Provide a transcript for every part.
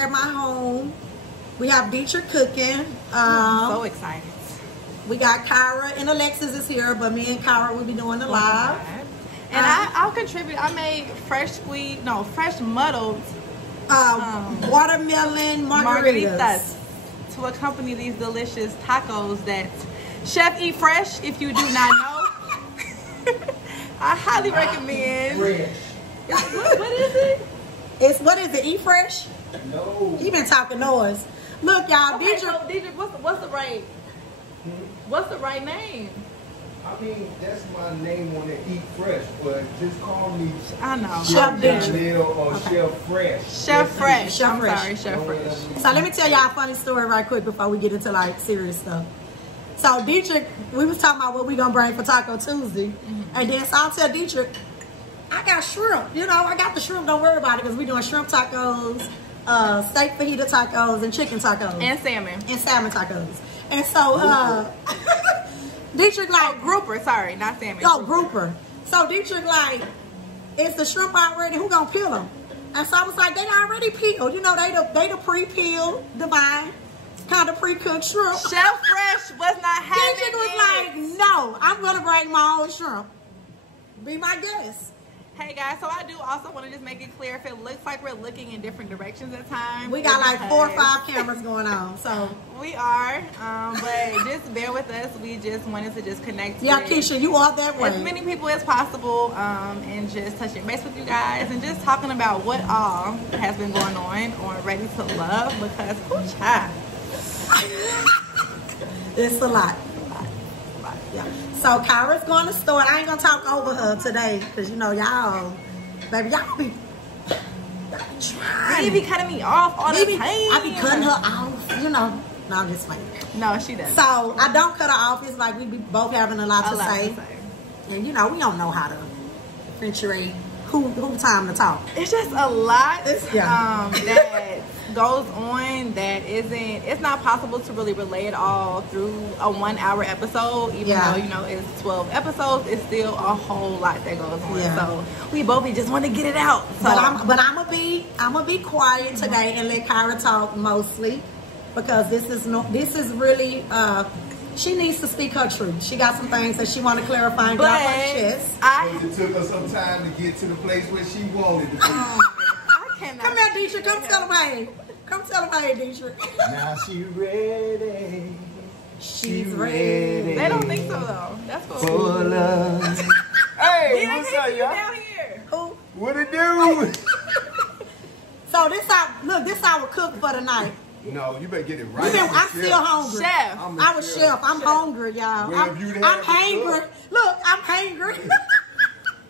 at my home. We have Dietrich cooking. So excited. We got Kyra and Alexis is here, but me and Kyra will be doing the live. And I'll contribute. I made fresh muddled watermelon margaritas to accompany these delicious tacos that Chef Eat Fresh, if you do not know. I highly recommend. What is it? What is it? Eat Fresh? No. He been talking noise. Look, y'all. Okay, Dietrich, what's the right? What's the right name? I mean, that's my name on the Eat Fresh, but just call me I know. Chef Dietrich or Chef Fresh. Chef Fresh. Chef I'm Fresh. sorry, Chef Fresh. So let me tell y'all a funny story right quick before we get into like serious stuff. So Dietrich, we was talking about what we gonna bring for Taco Tuesday, and then so I'll tell Dietrich, I got shrimp. You know, I got the shrimp. Don't worry about it because we doing shrimp tacos, steak fajita tacos, and chicken tacos, And salmon tacos. And so Dietrich like grouper. Sorry, not salmon. No, grouper. So Dietrich like, is the shrimp already? Who gonna peel them? And so I was like, they already peeled. You know, they the pre-peeled, divine, kind of pre-cooked shrimp. Chef Fresh was not having Dietrich was it. like, no, I'm gonna bring my own shrimp. Be my guest. Hey guys, so I do also want to just make it clear if it looks like we're looking in different directions at times. We got like 4 or 5 cameras going on, so. We are, but just bear with us. We just wanted to just connect Yeah, with Keisha, you are that way. as many people as possible, and just touching base with you guys and just talking about what all has been going on Ready to Love, because whoo child. It's a lot. Yeah. So Kyra's going to the store. I ain't gonna talk over her today because you know y'all, baby, y'all be trying. She be cutting me off all the time. I be cutting her off. You know. No, I'm just playing. No, she doesn't. So I don't cut her off. It's like we be both having a lot to say. And you know we don't know how to differentiate who time to talk. It's just a lot Yeah. that goes on that it's not possible to really relay it all through a 1 hour episode, even though, you know, it's 12 episodes, it's still a whole lot that goes on. Yeah. So we both just want to get it out. So. But I'm gonna be quiet today and let Kyra talk mostly because this is really she needs to speak her truth. She got some things that she want to clarify and get off her chest. It took her some time to get to the place where she wanted to be. I cannot. Come here, Dietrich. Come tell him hey. Come tell him hey, Dietrich. Now she ready. She's ready. They don't think so though. That's what For love. Hey, what's up, y'all? down here. Who? What it do? So this our cook for tonight. No, you better get it right. I'm still hungry. Chef. I was chef. I'm hungry, y'all. Well, I'm hangry. Look, I'm hangry.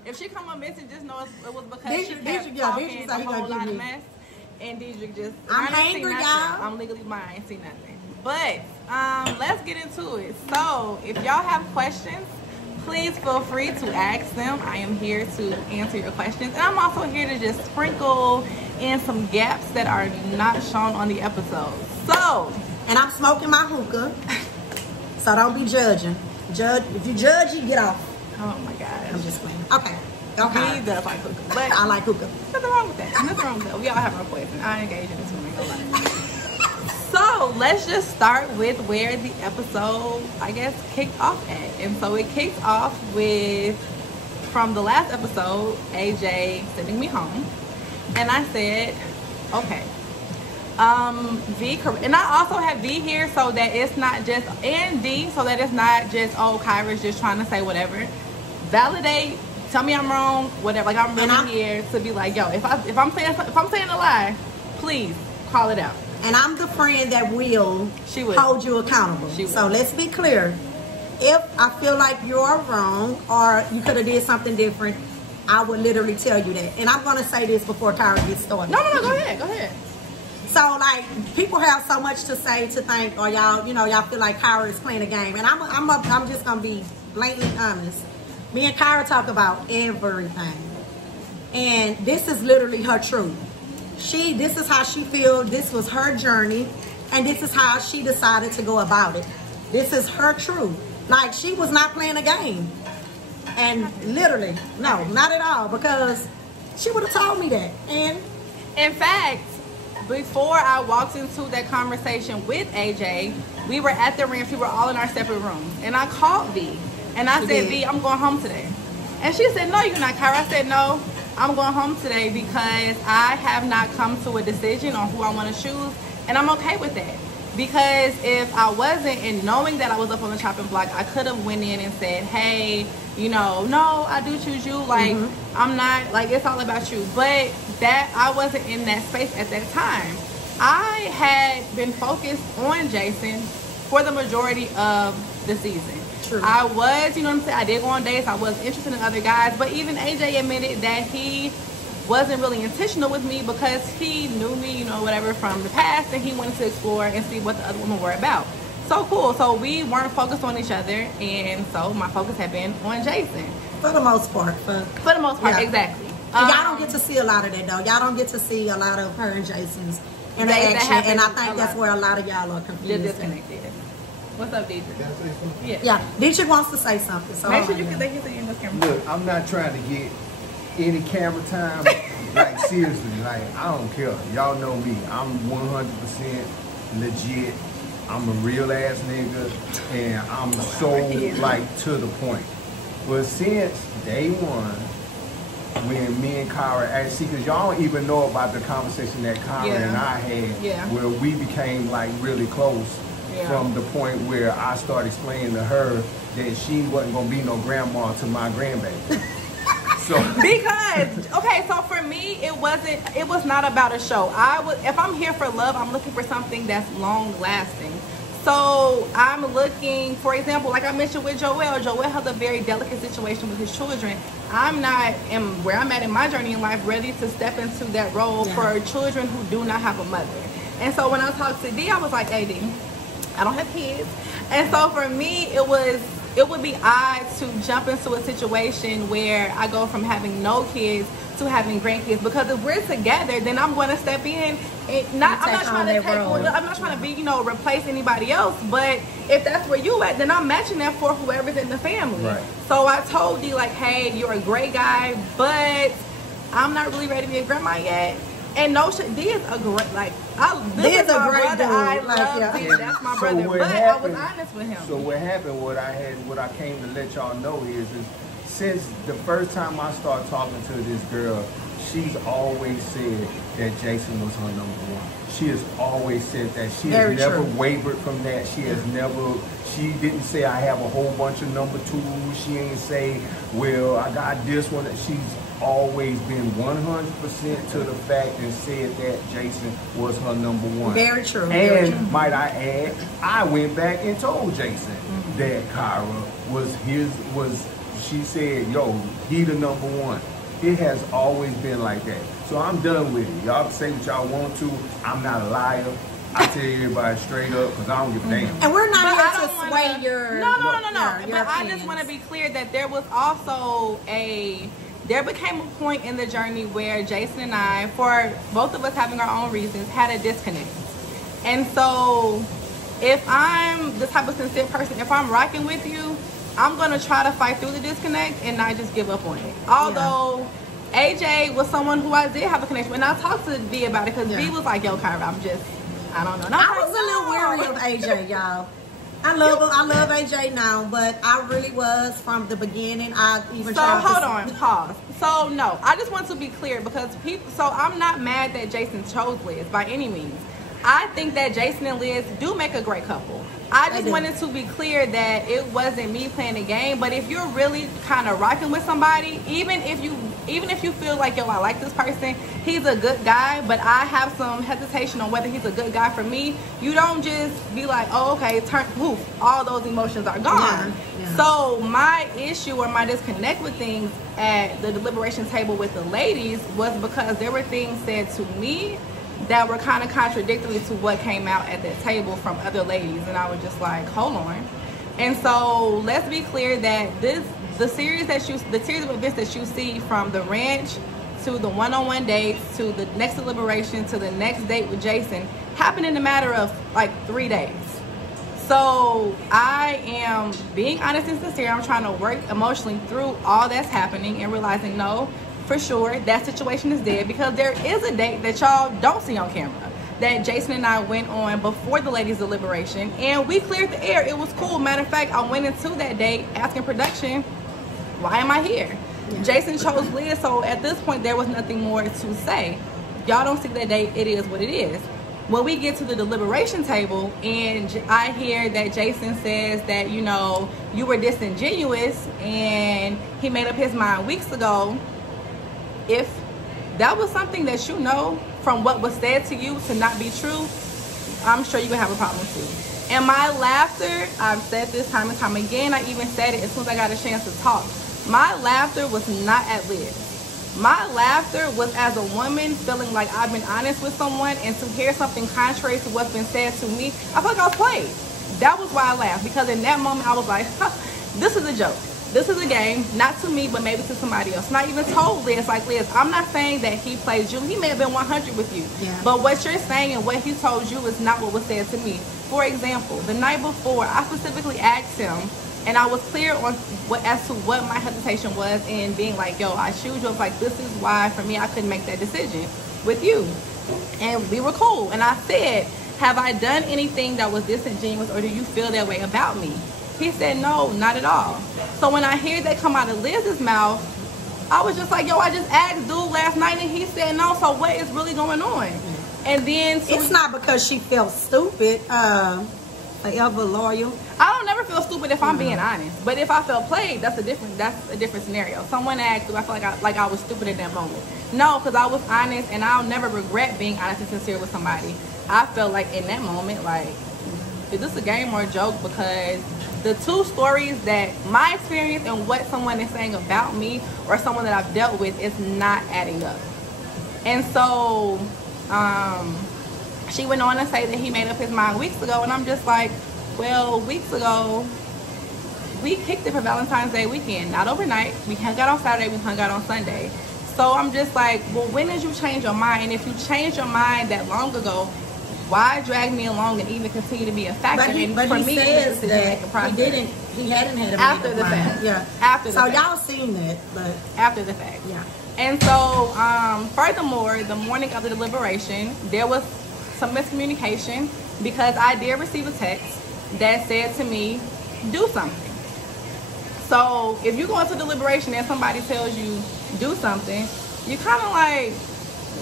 If she come up missing, just know it was because she kept Dietrich talking said he a gonna whole give lot me. of mess. And Dietrich just, I'm I didn't see angry, nothing. y'all. I'm legally blind, I ain't see nothing. But let's get into it. So if y'all have questions, please feel free to ask them. I am here to answer your questions. And I'm also here to just sprinkle in some gaps that are not shown on the episode. So, And I'm smoking my hookah. So don't be judging. If you judge, you get off. oh my gosh. I'm just playing. Okay. Okay. He does like hookah. But I like hookah. nothing wrong with that. Nothing wrong with that. We all have our poison. I engage in this one. Ain't gonna lie. So let's just start with where the episode, I guess, kicked off at. And so it kicked off with, from the last episode, AJ sending me home. And I said, okay. V, and I also have V here so that it's not just, and D, so that it's not just, oh, Kyra's just trying to say whatever. Validate. Tell me I'm wrong, whatever. Like I'm really here to be like, yo, if I'm saying a lie, please call it out. And I'm the friend that will She would. hold you accountable. She would. So let's be clear. If I feel like you're wrong or you could have did something different, I would literally tell you that. And I'm gonna say this before Kyra gets started. No, go ahead. So like people have so much to say to think, or y'all feel like Kyra is playing a game, and I'm just gonna be blatantly honest. Me and Kyra talk about everything, and this is literally her truth. This is how she feels. This was her journey, and this is how she decided to go about it. This is her truth. Like she was not playing a game, and literally, no, not at all, because she would have told me that. And In fact, before I walked into that conversation with AJ, we were at the ranch. We were all in our separate rooms. And I called V. And I said, V, I'm going home today. And she said, no, you're not, Kyra. I said, no, I'm going home today because I have not come to a decision on who I want to choose. And I'm okay with that. Because if I wasn't, and knowing that I was up on the chopping block, I could have went in and said, hey, you know, no, I do choose you. Like, I'm not, like, it's all about you. But that, I wasn't in that space at that time. I had been focused on Jason for the majority of the season. True. I was, you know what I'm saying, I did go on dates. I was interested in other guys. But even AJ admitted that he wasn't really intentional with me because he knew me, you know, whatever, from the past, and he wanted to explore and see what the other women were about. So cool. So we weren't focused on each other, and so my focus had been on Jason. For the most part. For the most part, yeah. Exactly. Y'all don't get to see a lot of that, though. Y'all don't get to see a lot of her and Jason's interaction, and I think that's where a lot of y'all are confused. They're disconnected. What's up, Deidre? Can I say something? Yeah. Deidre wants to say something. So make sure you can see in the camera. Look, I'm not trying to get any camera time. Like, seriously, like, I don't care. Y'all know me. I'm 100% legit. I'm a real ass nigga, and I'm so, like, to the point. But since day one, when me and Kyra actually, because y'all don't even know about the conversation that Kyra and I had, where we became, like, really close. From the point where I started explaining to her that she wasn't gonna be no grandma to my grandbaby. So because okay, so for me it was not about a show. If I'm here for love, I'm looking for something that's long lasting. So I'm looking, for example, like I mentioned with Joel has a very delicate situation with his children. I'm not, where I'm at in my journey in life, ready to step into that role for children who do not have a mother. And so when I talked to D, I was like, hey D, I don't have kids. And so for me, it would be odd to jump into a situation where I go from having no kids to having grandkids, because if we're together, then I'm going to step in. I'm not trying to be, you know, replace anybody else. But if that's where you at, then I'm matching that for whoever's in the family. Right. So I told D, like, hey, you're a great guy, but I'm not really ready to be a grandma yet. And no shit, D is a great, like, this is a great brother. I love D. That's my brother. But I was honest with him. So what happened, what I came to let y'all know is since the first time I started talking to this girl, she's always said that Jason was her number one. She has always said that. She has never wavered from that. She didn't say I have a whole bunch of number twos. She ain't say, well, I got this one. She's always been 100% to the fact and said that Jason was her number one. Very true. And might I add, I went back and told Jason that Kyra she said, yo, he the number one. It has always been like that. So I'm done with it. Y'all can say what y'all want to. I'm not a liar. I tell everybody straight up because I don't give a damn. And we're not here to sway your... No. But I just want to be clear that there was also there became a point in the journey where Jason and I, for both of us having our own reasons, had a disconnect. And so if I'm the type of sincere person, if I'm rocking with you, I'm going to try to fight through the disconnect and not just give up on it. Although AJ was someone who I did have a connection with. And I talked to V about it because V was like, yo, Kyra, I don't know. And I was a little weary of AJ, y'all. I love AJ now, but I really was from the beginning. Hold on, pause. So no, I just want to be clear because I'm not mad that Jason chose Liz by any means. I think that Jason and Liz do make a great couple. I just wanted to be clear that it wasn't me playing the game. But if you're really kind of rocking with somebody, even if you feel like, yo, I like this person, he's a good guy, but I have some hesitation on whether he's a good guy for me, you don't just be like, oh, okay, all those emotions are gone. Yeah. So my issue or my disconnect with things at the deliberation table with the ladies was because there were things said to me that were kind of contradictory to what came out at that table from other ladies, and I was just like, hold on. And so let's be clear that the series of events that you see, from the ranch to the one-on-one dates to the next deliberation to the next date with Jason, happened in a matter of like 3 days. So I am being honest and sincere. I'm trying to work emotionally through all that's happening and realizing, no, for sure, that situation is dead, because there is a date that y'all don't see on camera. that Jason and I went on before the ladies' deliberation, and we cleared the air. It was cool. Matter of fact, I went into that date asking production, why am I here? Yeah. Jason chose Liz, so at this point there was nothing more to say. Y'all don't see that date, it is what it is. When we get to the deliberation table and I hear that Jason says that, you know, you were disingenuous and he made up his mind weeks ago, if that was something that you know from what was said to you to not be true, I'm sure you would have a problem too. And my laughter, I've said this time and time again, I even said it as soon as I got a chance to talk. My laughter was not at Liz. My laughter was as a woman feeling like I've been honest with someone, and to hear something contrary to what's been said to me, I felt like I was played. That was why I laughed, because in that moment I was like, huh, this is a joke. This is a game, not to me, but maybe to somebody else. And I even told Liz, like, Liz, I'm not saying that he played you. He may have been 100 with you. Yeah. But what you're saying and what he told you is not what was said to me. For example, the night before, I specifically asked him, and I was clear on as to what my hesitation was in being like, yo, I showed you up, like, this is why, for me, I couldn't make that decision with you. And we were cool. And I said, have I done anything that was disingenuous, or do you feel that way about me? He said, no, not at all. So when I hear that come out of Liz's mouth, I was just like, yo, I just asked dude last night and he said no, so what is really going on? And then... It's not because she felt stupid, forever loyal. I don't never feel stupid if I'm being honest. But if I felt played, that's a different scenario. Someone asked, do I feel like I was stupid in that moment? No, because I was honest, and I'll never regret being honest and sincere with somebody. I felt like in that moment, like, is this a game or a joke? Because the two stories that my experience and what someone is saying about me or someone that I've dealt with is not adding up. And so she went on to say that he made up his mind weeks ago, and I'm just like, well, weeks ago we kicked it for Valentine's Day weekend, not overnight. We hung out on Saturday, we hung out on Sunday. So I'm just like, well, when did you change your mind? And if you changed your mind that long ago, why drag me along and even continue to be a factor? But he says that he hadn't had a after the fact. Yeah. After the fact. So y'all seen that, but after the fact. Yeah. And so, furthermore, the morning of the deliberation, there was some miscommunication because I did receive a text that said to me, do something. So if you go into deliberation and somebody tells you do something, you kind of like,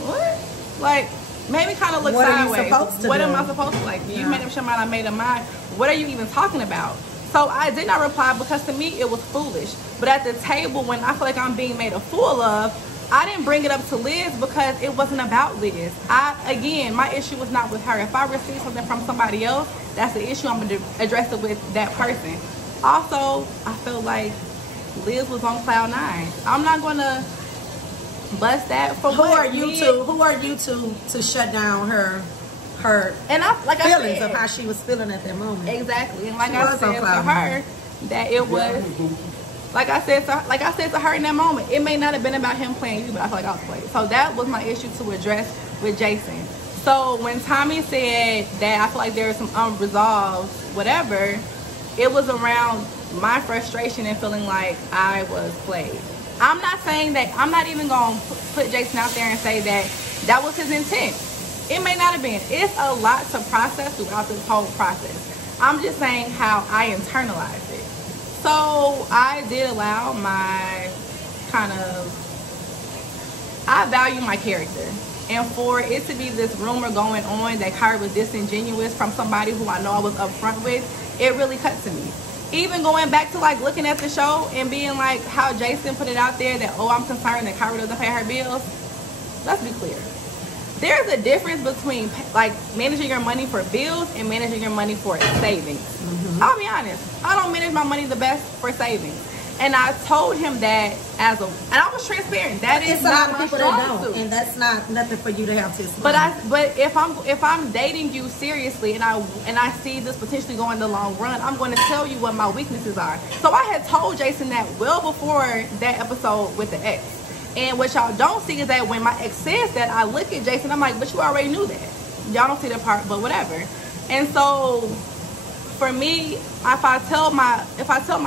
what? Like, maybe kind of look sideways. What am I supposed to, like? You made up your mind, I made up mine. What are you even talking about? So I did not reply because to me it was foolish. But at the table, when I feel like I'm being made a fool of, I didn't bring it up to Liz because it wasn't about Liz. Again, my issue was not with her. If I receive something from somebody else, that's the issue. I'm going to address it with that person. Also, I feel like Liz was on cloud 9. I'm not going to bust that for who are you to shut down her and feelings of how she was feeling at that moment. Exactly. And like I said to her, that it was like I said to her in that moment, it may not have been about him playing you, but I feel like I was played. So that was my issue to address with Jason. So when Tommy said that I feel like there was some unresolved whatever, it was around my frustration and feeling like I was played. I'm not saying that, I'm not even going to put Jason out there and say that that was his intent. It may not have been. It's a lot to process throughout this whole process. I'm just saying how I internalized it. So I did allow my I value my character. And for it to be this rumor going on that Kyra was disingenuous from somebody who I know I was upfront with, it really cut to me. Even going back to like looking at the show and being like how Jason put it out there that, oh, I'm concerned that Kyra doesn't pay her bills. Let's be clear. There's a difference between like managing your money for bills and managing your money for savings. I'll be honest, I don't manage my money the best for savings. And I told him that and I was transparent. That is not my strong suit. And that's not nothing for you to have to explain. But if I'm dating you seriously and I see this potentially going in the long run, I'm going to tell you what my weaknesses are. So I had told Jason that well before that episode with the ex. And what y'all don't see is that when my ex says that, I look at Jason, I'm like, but you already knew that. Y'all don't see that part, but whatever. And so for me, if I tell my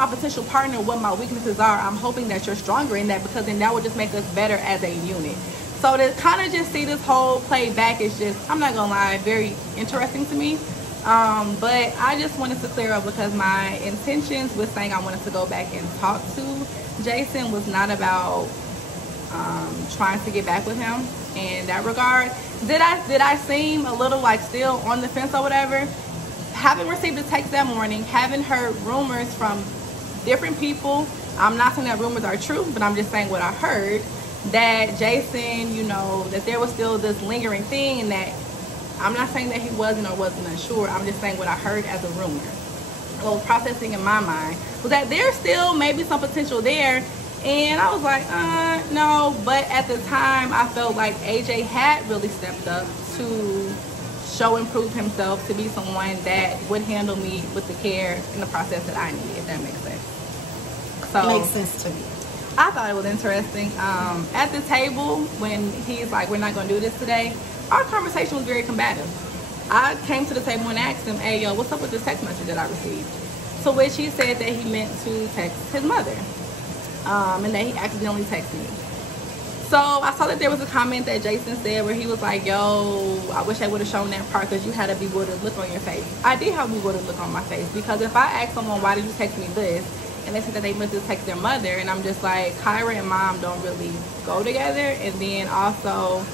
potential partner what my weaknesses are, I'm hoping that you're stronger in that, because then that will just make us better as a unit. So to kind of just see this whole play back is just, I'm not gonna lie, very interesting to me. But I just wanted to clear up, because my intentions with saying I wanted to go back and talk to Jason was not about trying to get back with him in that regard. Did I seem a little like still on the fence or whatever? Having received a text that morning, having heard rumors from different people, I'm not saying that rumors are true, but I'm just saying what I heard, that Jason, you know, that there was still this lingering thing, and that I'm not saying that he wasn't or wasn't unsure. I'm just saying what I heard as a rumor. What was processing in my mind was that there's still maybe some potential there. And I was like, no. But at the time, I felt like AJ had really stepped up to show and prove himself to be someone that would handle me with the care and the process that I needed, if that makes sense. So Makes sense to me. I thought it was interesting. At the table, when he's like, we're not going to do this today, our conversation was very combative. I came to the table and asked him, hey, yo, what's up with this text message that I received? To which he said that he meant to text his mother, and that he accidentally texted me. So I saw that there was a comment that Jason said where he was like, yo, I wish I would have shown that part because you had a bewildered look on your face. I did have a bewildered look on my face, because if I ask someone, why did you text me this? And they said that they meant to text their mother, and I'm just like, Kyra and mom don't really go together. And then also,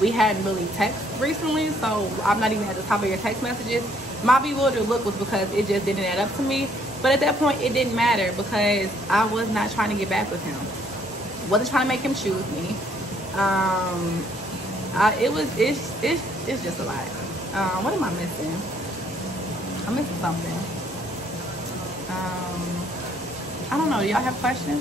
we hadn't really texted recently, so I'm not even at the top of your text messages. My bewildered look was because it just didn't add up to me. But at that point, it didn't matter, because I was not trying to get back with him. Wasn't trying to make him choose me. It's just a lot. What am I missing? I'm missing something. I don't know. Do y'all have questions?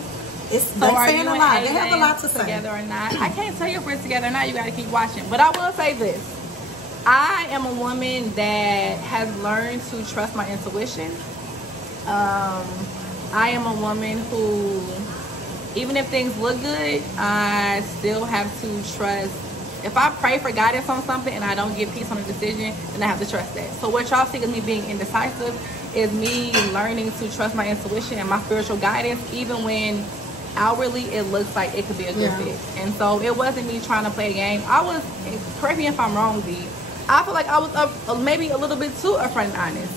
They're saying a lot. They have a lot to say. Together or not? I can't tell you if we're together or not. You got to keep watching. But I will say this: I am a woman that has learned to trust my intuition. I am a woman who, even if things look good, I still have to trust. If I pray for guidance on something and I don't get peace on a decision, then I have to trust that. So what y'all see as me being indecisive is me learning to trust my intuition and my spiritual guidance, even when outwardly it looks like it could be a good fit. And so it wasn't me trying to play a game. I was, correct me if I'm wrong, B, I feel like I was maybe a little bit too upfront and honest.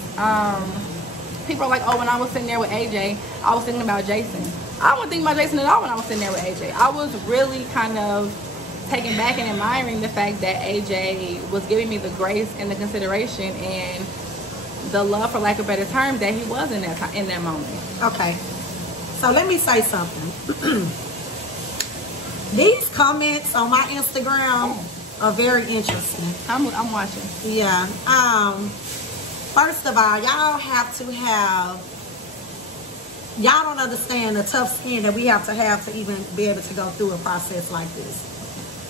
People are like, oh, when I was sitting there with AJ, I was thinking about Jason. I wasn't thinking about Jason at all when I was sitting there with AJ. I was really kind of taken back and admiring the fact that AJ was giving me the grace and the consideration and the love, for lack of a better term, that he was in that moment. Okay, so let me say something. These comments on my Instagram are very interesting. I'm watching. Yeah. First of all, y'all have to have. Y'all don't understand the tough skin that we have to even be able to go through a process like this.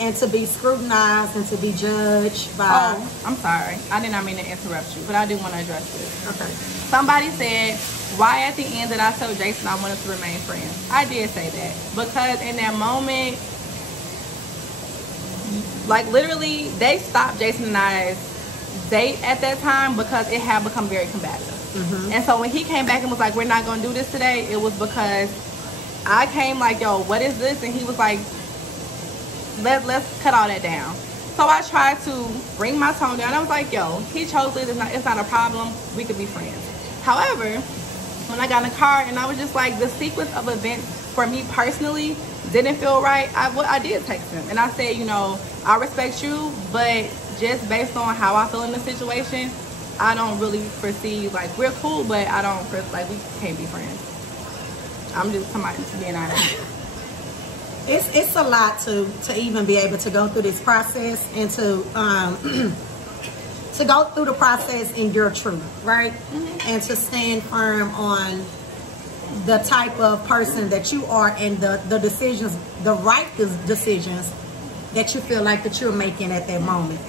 And to be scrutinized and to be judged by... Oh, I'm sorry. I did not mean to interrupt you, but I do want to address this. Okay. Somebody said, why at the end did I tell Jason I wanted to remain friends? I did say that. Because in that moment, like literally, they stopped Jason and I's date at that time because it had become very combative. Mm-hmm. And so when he came back and was like, we're not going to do this today, it was because I came like, yo, what is this? And he was like, let's cut all that down. So I tried to bring my tone down. I was like, yo, he chose this. It's not a problem. We could be friends. However, when I got in the car and I was just like, the sequence of events for me personally didn't feel right, I did text him. And I said, you know, I respect you, but just based on how I feel in the situation, I don't really foresee, like, we're cool, but I don't, like, we can't be friends. I'm just somebody being honest. It's a lot to even be able to go through this process and to go through the process in your truth, right? Mm-hmm. And to stand firm on the type of person that you are and the decisions, the right decisions that you feel like that you're making at that moment.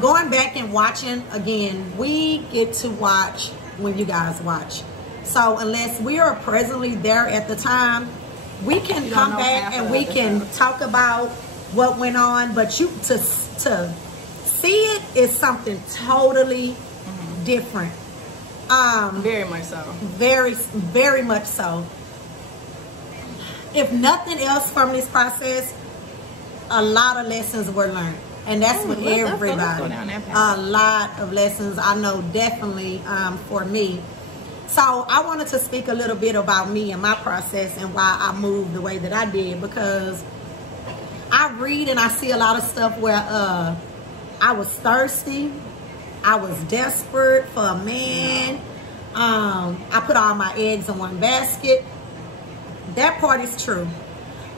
Going back and watching again, we get to watch when you guys watch. So unless we are presently there at the time, we can come back and we can talk about what went on, but to see it is something totally different. Very much so. Very, very much so. if nothing else from this process, a lot of lessons were learned. And that's with everybody. Let's go down that path. A lot of lessons, I know, definitely for me. So I wanted to speak a little bit about me and my process and why I moved the way that I did, because I read and I see a lot of stuff where I was thirsty, I was desperate for a man, I put all my eggs in one basket. That part is true.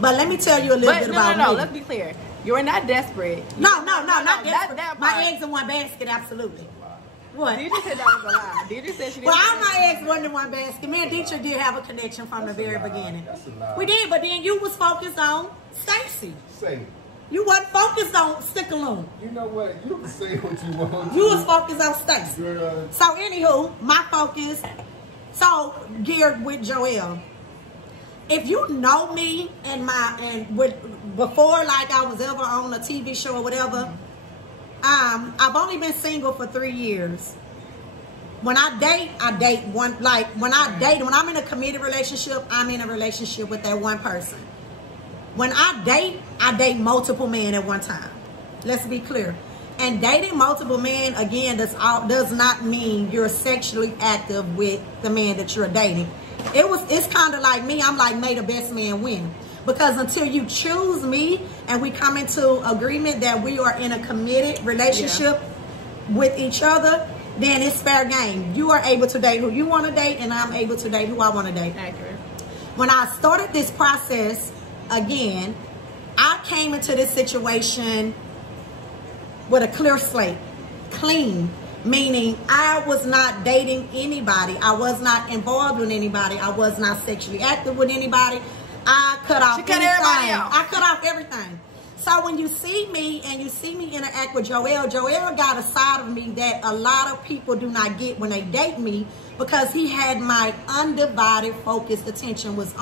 But let me tell you a little bit about me. Let's be clear. You're not desperate. No, not desperate. That my eggs in one basket, absolutely. What? Deidre said that was a lie. Deidre said she didn't. Well, all my eggs wasn't in one basket. Me and Deidre did have a connection from the very beginning. That's a lie. We did, but then you was focused on Stacy. Say it. You wasn't focused on Stick-a-Loon. You know what? You can say what you want. You was focused on Stacy. Girl. So anywho, my focus, so geared with Joelle. If you know me before like I was ever on a TV show or whatever, I've only been single for 3 years. When I date one, like when I'm in a committed relationship, I'm in a relationship with that one person. When I date multiple men at one time. Let's be clear. And dating multiple men, again, does not mean you're sexually active with the man that you're dating. It's kind of like me. I'm like, may the best man win. Because until you choose me and we come into agreement that we are in a committed relationship with each other, then it's fair game. You are able to date who you want to date, and I'm able to date who I want to date. Accurate. When I started this process, again, I came into this situation with a clear slate. Clean. Meaning I was not dating anybody. I was not involved with anybody. I was not sexually active with anybody. I cut off everything. I cut off everything. So when you see me and you see me interact with Joelle got a side of me that a lot of people do not get when they date me, because he had my undivided, focused attention was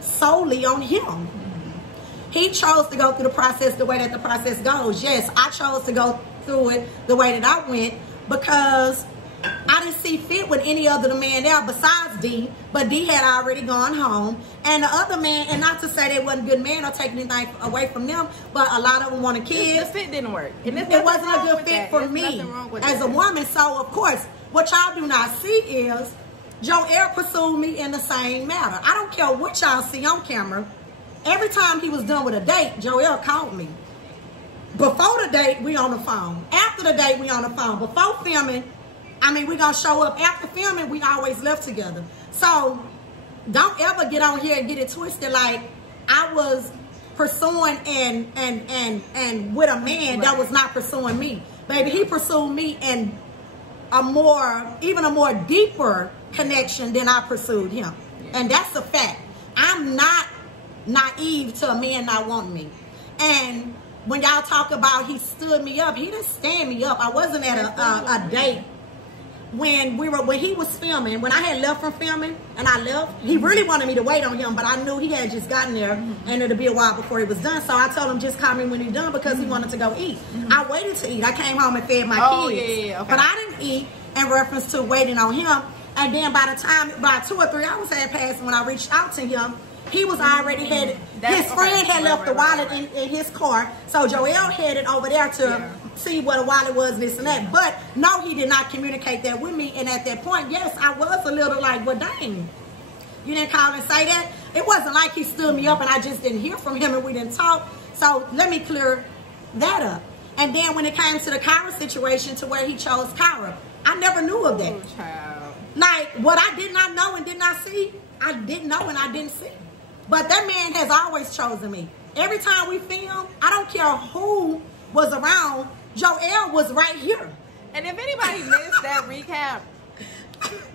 solely on him. He chose to go through the process the way that the process goes. Yes, I chose to go through it the way that I went because I didn't see fit with any other man there besides D, but D had already gone home. And the other man, and not to say they wasn't good men or take anything away from them, but a lot of them wanted kids. The fit didn't work. And it wasn't a good fit for me as a woman. So, of course, what y'all do not see is Joelle pursued me in the same manner. I don't care what y'all see on camera. Every time he was done with a date, Joelle called me. Before the date, we on the phone. After the date, we on the phone. Before filming, we gonna show up. After filming, we always left together. So don't ever get on here and get it twisted like I was pursuing and with a man that was not pursuing me. Baby, he pursued me in even a more deeper connection than I pursued him. And that's a fact. I'm not naive to a man not wanting me. And when y'all talk about he stood me up, he didn't stand me up. I wasn't at a date when he was filming. When I had left from filming and I left, he really wanted me to wait on him, but I knew he had just gotten there and it'd be a while before he was done. So I told him just call me when he's done because he wanted to go eat. I waited to eat. I came home and fed my kids. Okay. But I didn't eat in reference to waiting on him. And then by the time, about 2 or 3 hours had passed when I reached out to him, he was already headed. His friend had left the wallet in his car. So Joelle headed over there to see what a wallet was, this and that. But no, he did not communicate that with me. And at that point, yes, I was a little like, well, dang. You didn't call and say that? It wasn't like he stood me up and I just didn't hear from him and we didn't talk. So let me clear that up. And then when it came to the Kyra situation to where he chose Kyra, I never knew of that. Oh, child. Like, what I did not know and did not see, I didn't know and I didn't see. But that man has always chosen me. Every time we film, I don't care who was around, Joelle was right here. And if anybody missed that recap,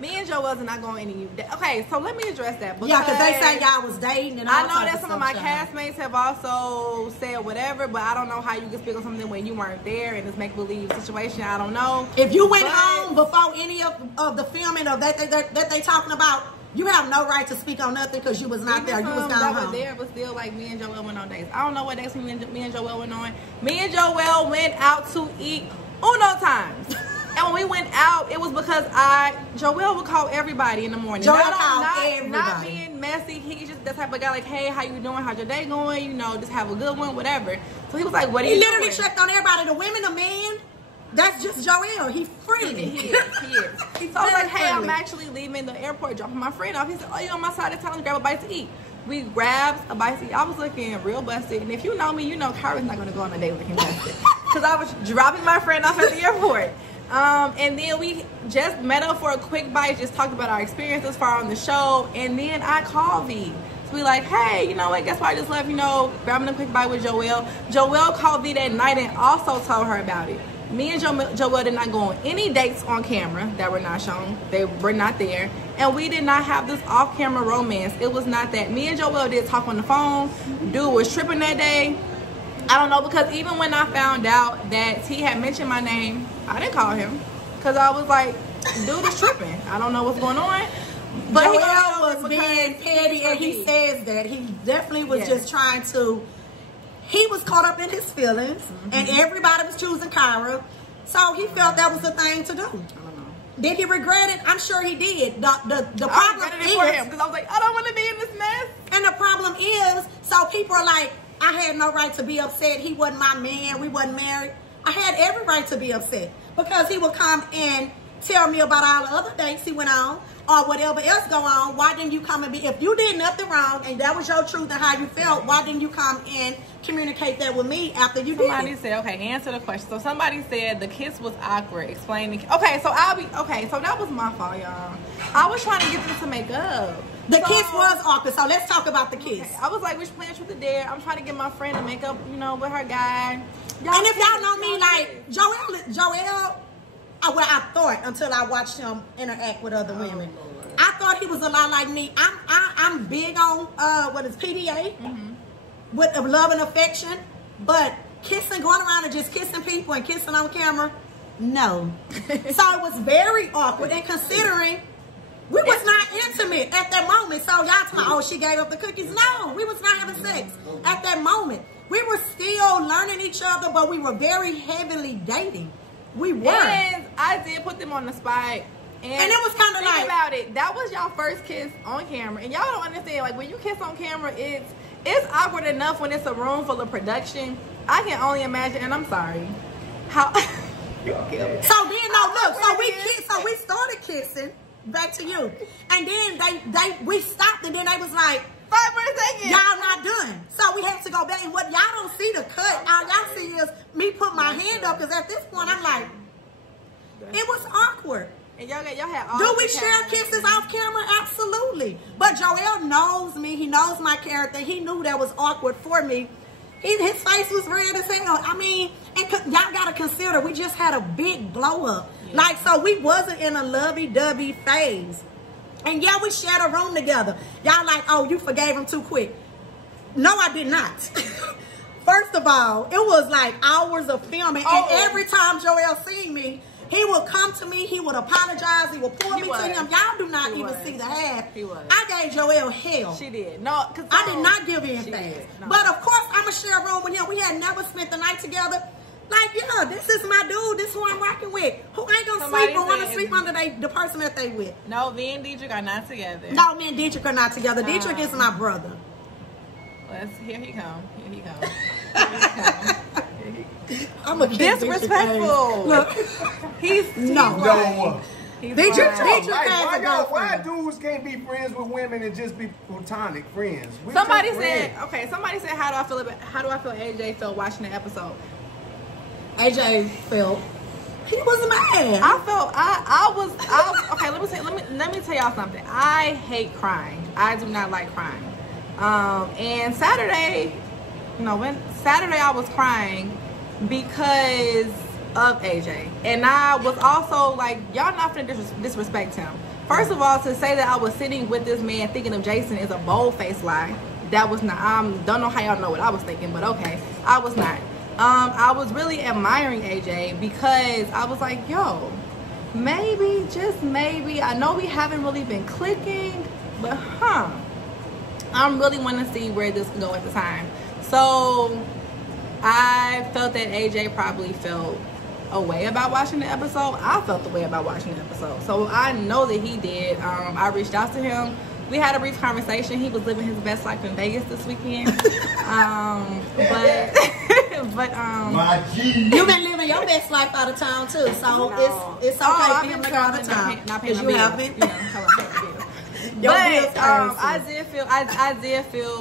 me and Joelle was not going any. Okay, so let me address that. Yeah, because they say y'all was dating and all I know that some of my castmates castmates have also said whatever, but I don't know how you can speak on something when you weren't there in this make-believe situation. I don't know. If you went home before any of the filming of that they talking about, you have no right to speak on nothing because you was not there. You was gone home. There, but still, like, me and Joelle went on dates. I don't know what dates me and Joelle went on. Me and Joelle went out to eat uno times. And when we went out, it was because Joel would call everybody in the morning. Joel called everybody. Not being messy. He's just the type of guy like, hey, how you doing? How's your day going? You know, just have a good one, whatever. So he was like, what are you doing? He literally checked on everybody, the women, the men. That's just Joel. He's friendly. He is. So I was like, hey, I'm actually leaving the airport, dropping my friend off. He said, oh, you on my side of town to grab a bite to eat. We grabbed a bite to eat. I was looking real busted. And if you know me, you know Kyra's not going to go on a date looking busted. Because I was dropping my friend off at the airport. And then we just met up for a quick bite, just talked about our experience thus far on the show. And then I called V. So we like, hey, you know what? Guess what? I just left, you know, grabbing a quick bite with Joel. Joel called V that night and also told her about it. Me and Joel did not go on any dates on camera that were not shown. They were not there. And we did not have this off-camera romance. It was not that. Me and Joel did talk on the phone. Dude was tripping that day. I don't know, because even when I found out that he had mentioned my name, I didn't call him. Because I was like, dude is tripping. I don't know what's going on. But Joel was being petty, and he says that. He definitely was just trying to... He was caught up in his feelings, and everybody was choosing Kyra, so he felt that was the thing to do. I don't know. Did he regret it? I'm sure he did. The problem is for him, because I was like, I don't want to be in this mess. And the problem is, so people are like, I had no right to be upset. He wasn't my man. We wasn't married. I had every right to be upset because he would come and tell me about all the other dates he went on or whatever else go on. Why didn't you come and be, if you did nothing wrong and that was your truth and how you felt, why didn't you come and communicate that with me after you did it? Said, okay, answer the question. So somebody said the kiss was awkward. Explain the okay, so that was my fault, y'all. I was trying to get them to make up. The kiss was awkward, so let's talk about the kiss. Okay. I was like, which plan truth or dare? I'm trying to get my friend to make up, you know, with her guy. And if y'all know me, like, Joel, well, I thought until I watched him interact with other women. I thought he was a lot like me. I'm big on what is PDA with love and affection, but kissing, going around and just kissing people and kissing on camera, no. So it was very awkward, and considering we was not intimate at that moment. So y'all tell me, oh, she gave up the cookies. No, we was not having sex at that moment. We were still learning each other, but we were very heavily dating. We were. And I did put them on the spot. And it was kind of like, about it, that was y'all first kiss on camera. And y'all don't understand, like, when you kiss on camera, it's awkward enough when it's a room full of production. I can only imagine, and I'm sorry, how... So then, no, look, so we started kissing, back to you. And then we stopped, and then they was like, 5 more seconds. Y'all not done. So we had to go back. And what y'all don't see the cut, all y'all see is me put my hand up, because at this point, I'm like, it was awkward. And y'all had all do we share kisses off camera? Absolutely. But Joel knows me. He knows my character. He knew that was awkward for me. His face was red as hell. I mean, and y'all got to consider, we just had a big blow up. Yeah. Like, so we wasn't in a lovey-dovey phase. And yeah, we shared a room together. Y'all like, oh, you forgave him too quick. No, I did not. First of all, it was like hours of filming. And every time Joel seen me, he would come to me, he would apologize, he would pull me to him. Y'all do not even see the half. I gave Joel hell. She did. No, because I did not give anything. No. But of course, I'm going to share a room with him. We had never spent the night together. Like, yeah, this is my dude. This is who I'm rocking with. Who ain't going to sleep or want to sleep under the person that they with? No, me and Dietrich are not together. No, me and Dietrich are not together. Dietrich is my brother. Here he come. Here he come. Here he come. I'm a disrespectful. Look, he's right. Why dudes can't be friends with women and just be platonic friends? Somebody said how do I feel AJ felt watching the episode? AJ felt he was mad. Okay, let me tell y'all something. I hate crying. I do not like crying. And Saturday I was crying because of AJ. And I was also like, y'all not finna disrespect him. First of all, to say that I was sitting with this man thinking of Jason is a bold-faced lie. That was not, don't know how y'all know what I was thinking, but okay, I was not. I was really admiring AJ because I was like, yo, maybe, just maybe, I know we haven't really been clicking, but I'm really wanting to see where this could go at the time. So I felt that AJ probably felt a way about watching the episode, I felt the way about watching the episode. So I know that he did. I reached out to him. We had a brief conversation. He was living his best life in Vegas this weekend. My G. You've been living your best life out of town too, so it's okay for him to go out of town. Because you have been. But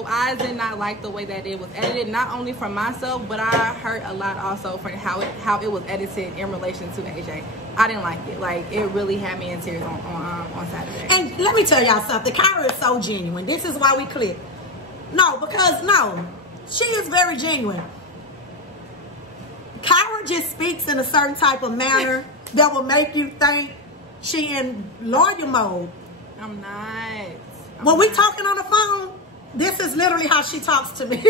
I did not like the way that it was edited, not only for myself, but I heard a lot also for how it was edited in relation to AJ. I didn't like it. Like, it really had me in tears on Saturday. And let me tell y'all something. Kyra is so genuine. This is why we click. She is very genuine. Kyra just speaks in a certain type of manner that will make you think she in lawyer mode. I'm not. When we talking on the phone, this is literally how she talks to me.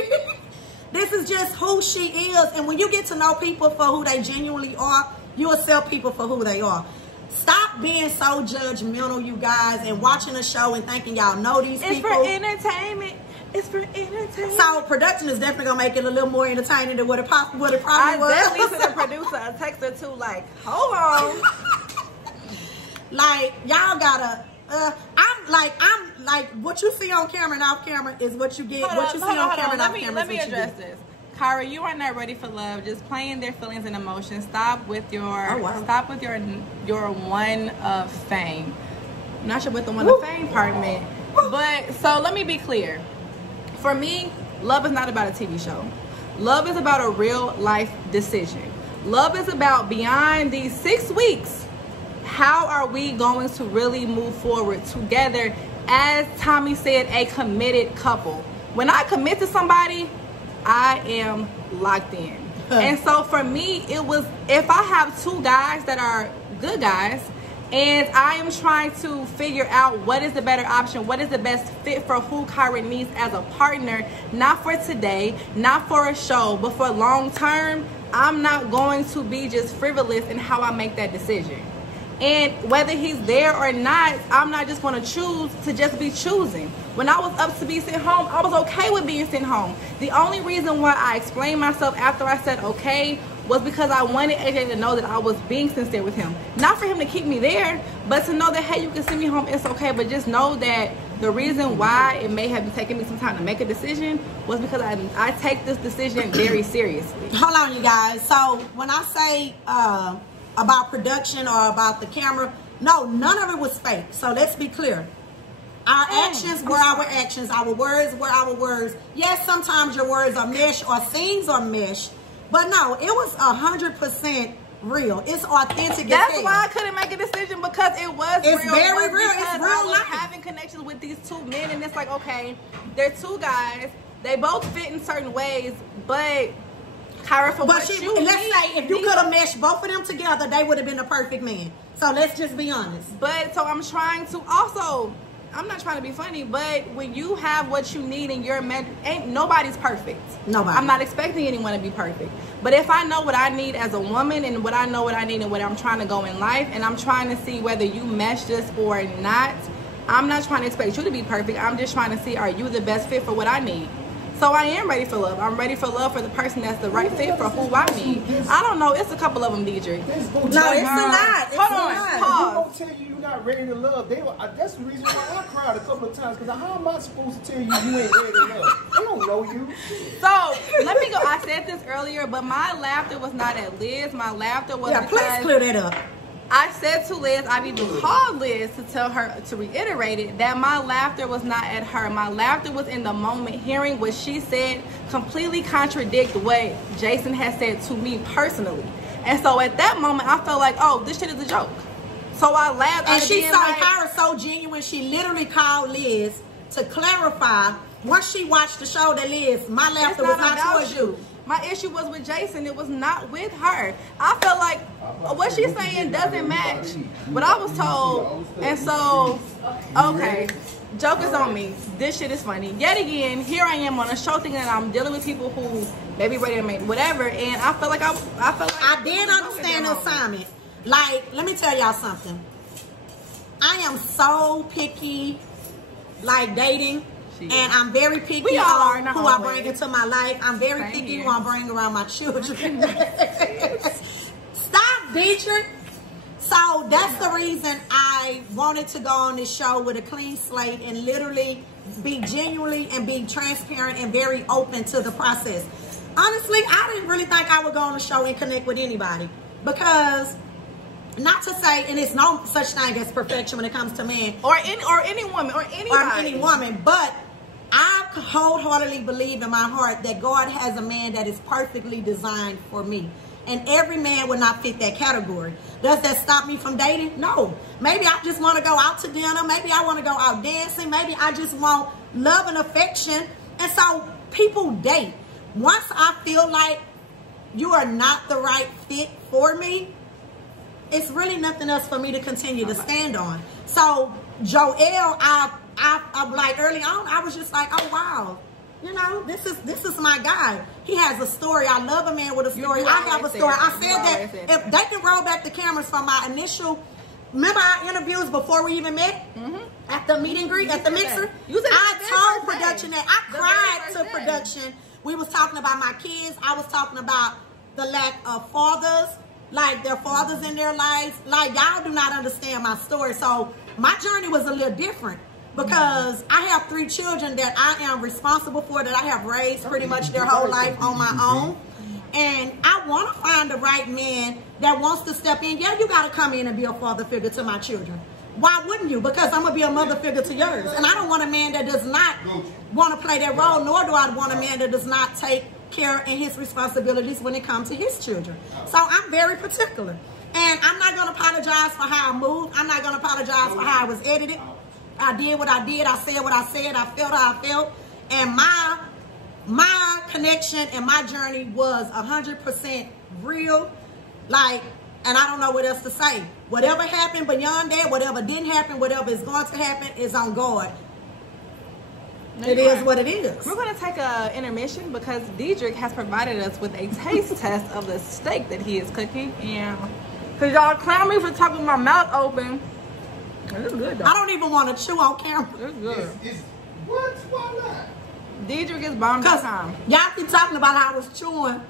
This is just who she is. And when you get to know people for who they genuinely are, you accept people for who they are. Stop being so judgmental, you guys, and watching a show and thinking y'all know these people. It's for entertainment. It's for entertainment. So production is definitely gonna make it a little more entertaining than what it probably was. I definitely sent a producer a text or two like, hold on. Like, y'all gotta I'm like what you see on camera and off camera is what you get. What you see on camera and off camera. Let me address this. Kyra, you are not ready for love. Just playing their feelings and emotions. Stop with your your one of fame. I'm not sure what the one of fame part meant. But so let me be clear. For me, love is not about a TV show. Love is about a real life decision. Love is about beyond these 6 weeks. How are we going to really move forward together as Tommy said, a committed couple? When I commit to somebody, I am locked in. And so for me, it was, if I have 2 guys that are good guys and I am trying to figure out what is the better option, what is the best fit for who Kyra needs as a partner, not for today, not for a show, but for long term, I'm not going to be just frivolous in how I make that decision. And whether he's there or not, I'm not just going to choose to just be choosing. When I was up to be sent home, I was okay with being sent home. The only reason why I explained myself after I said okay was because I wanted AJ to know that I was being sincere with him. Not for him to keep me there, but to know that, hey, you can send me home, it's okay. But just know that the reason why it may have been taking me some time to make a decision was because I take this decision very seriously. Hold on, you guys. So when I say about production or about the camera, no, none of it was fake. So let's be clear. Our actions were our actions. Our words were our words. Yes, sometimes your words are mesh or scenes are mesh. But no, it was 100% real. It's authentic. That's why I couldn't make a decision, because it was real. It's very real. It's real life. Having connections with these 2 men, and it's like, okay, they're 2 guys. They both fit in certain ways, but Kyra, for let's say if you could have meshed both of them together, they would have been a perfect man. So let's just be honest. But so I'm trying to also, I'm not trying to be funny, but when you have what you need and you're ain't nobody's perfect. Nobody. I'm not expecting anyone to be perfect. But if I know what I need as a woman and what I know what I need and what I'm trying to go in life, and I'm trying to see whether you mesh this or not, I'm not trying to expect you to be perfect. I'm just trying to see, are you the best fit for what I need? So I am ready for love. I'm ready for love for the person that's the right fit for who I need. I don't know. It's a couple of them, Deidre. No, it's a lot. Hold on. Pause. Won't tell you you're not ready to love. That's the reason why I cried a couple of times. Because how am I supposed to tell you you ain't ready to love? They don't know you. So let me go. I said this earlier, but my laughter was not at Liz. My laughter was because please clear that up. I said to Liz, I've even called Liz to tell her, to reiterate it, that my laughter was not at her. My laughter was in the moment, hearing what she said completely contradict what Jason has said to me personally. And so at that moment, I felt like, oh, this shit is a joke. So I laughed. And she saw her so genuine, she literally called Liz to clarify. Once she watched the show, that Liz, my laughter was not towards you. My issue was with Jason. It was not with her. I felt like what she's saying doesn't match what I was told. And so, okay, joke is on me. This shit is funny. Yet again, here I am on a show thinking that I'm dealing with people who may be ready to make whatever. And I felt like I did understand the assignment. Like, let me tell y'all something. I am so picky, like dating. And I'm very picky on who I bring into my life. I'm very picky who I bring around my children. Stop Dietrich. So that's the reason I wanted to go on this show with a clean slate and literally be genuinely and be transparent and very open to the process. Honestly, I didn't really think I would go on the show and connect with anybody because, not to say, and it's no such thing as perfection when it comes to men or any woman or anybody. Any woman, but I wholeheartedly believe in my heart that God has a man that is perfectly designed for me. And every man would not fit that category. Does that stop me from dating? No. Maybe I just want to go out to dinner. Maybe I want to go out dancing. Maybe I just want love and affection. And so people date. Once I feel like you are not the right fit for me, it's really nothing else for me to continue to stand on. So Joel, I like early on, I was just like, oh wow. You know, this is my guy. He has a story. I love a man with a story. I have a story. I said that if they can roll back the cameras from my initial, remember our interviews before we even met? At the meet and greet, at the mixer? I told production that I cried to production. We was talking about my kids. I was talking about the lack of fathers, like their fathers in their lives. Like, y'all do not understand my story. So my journey was a little different. Because I have 3 children that I am responsible for, that I have raised pretty much their whole life on my own. And I want to find the right man that wants to step in. Yeah, you got to come in and be a father figure to my children. Why wouldn't you? Because I'm going to be a mother figure to yours. And I don't want a man that does not want to play that role, nor do I want a man that does not take care in his responsibilities when it comes to his children. So I'm very particular. And I'm not going to apologize for how I moved. I'm not going to apologize for how I was edited. I did what I did. I said what I said. I felt how I felt. And my connection and my journey was 100% real. Like, and I don't know what else to say. Whatever happened beyond that, whatever didn't happen, whatever is going to happen is on God. It is what it is. We're going to take an intermission because Dietrich has provided us with a taste test of the steak that he is cooking. Yeah. Because y'all clown me for talking with my mouth open. It's good though. I don't even want to chew on camera. It's good. What? Why not? Dietrich is bomb.com. Y'all keep talking about how I was chewing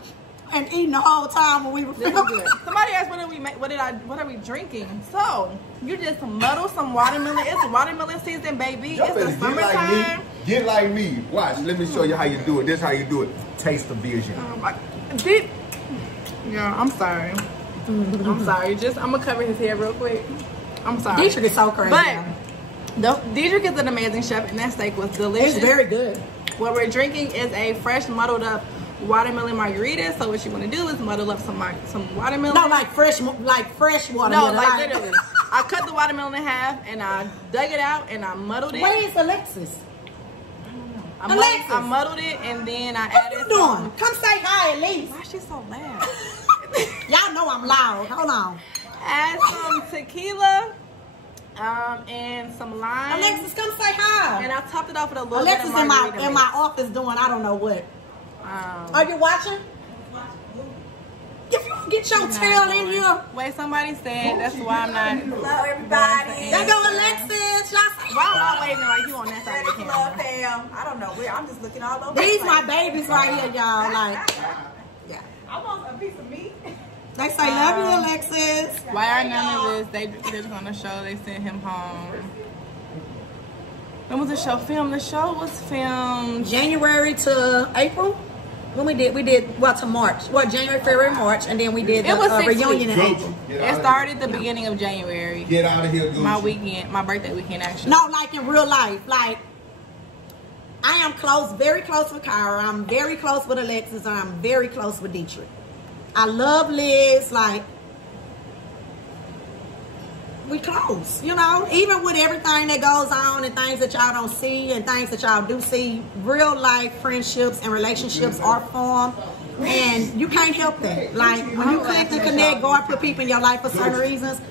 and eating the whole time when we were filming. Somebody asked what did we make, what are we drinking? So you just muddle some watermelon. It's watermelon season, baby. It's the summertime. Get like me. Watch. Let me show you how you do it. This is how you do it. Taste the vision. Yeah, I'm sorry. I'm sorry. I'm gonna cover his hair real quick. I'm sorry. Dietrich is so crazy. But Dietrich is an amazing chef, and that steak was delicious. It's very good. What we're drinking is a fresh muddled up watermelon margarita. So what you want to do is muddle up some watermelon. No, like fresh watermelon. No, like literally. I cut the watermelon in half and I dug it out and I muddled it. Where is Alexis? I muddled it and then I added. What you doing? Come say hi at least. Why is she so loud? Y'all know I'm loud. Hold on. Add some tequila and some lime. Alexis, come say hi. And I topped it off with a little Alexis bit of margarita in my office doing I don't know what. Are you watching? If you get your tail in here. Wait, somebody said that's why I'm not. Hello, everybody. There go Alexis. Why am I waving like you on that side of the camera? Fam. I don't know where. I'm just looking all over. These my babies right here, y'all. Like, yeah. I want a piece of meat. They say love you, Alexis. Why are none of this? They're on the show. They sent him home. When was the show filmed? The show was filmed January to April. When we did well to March. Well, January, February, March, and then we did the reunion in April. It started the beginning of January. Get out of here, Gucci. My birthday weekend actually. No, like in real life. Like, I am close, very close with Kyra. I'm very close with Alexis, and I'm very close with Dietrich. I love Liz, like, we close, you know, even with everything that goes on and things that y'all don't see and things that y'all do see, real life friendships and relationships are formed, and you can't help that. Like, when you click and connect, God put people in your life for certain reasons,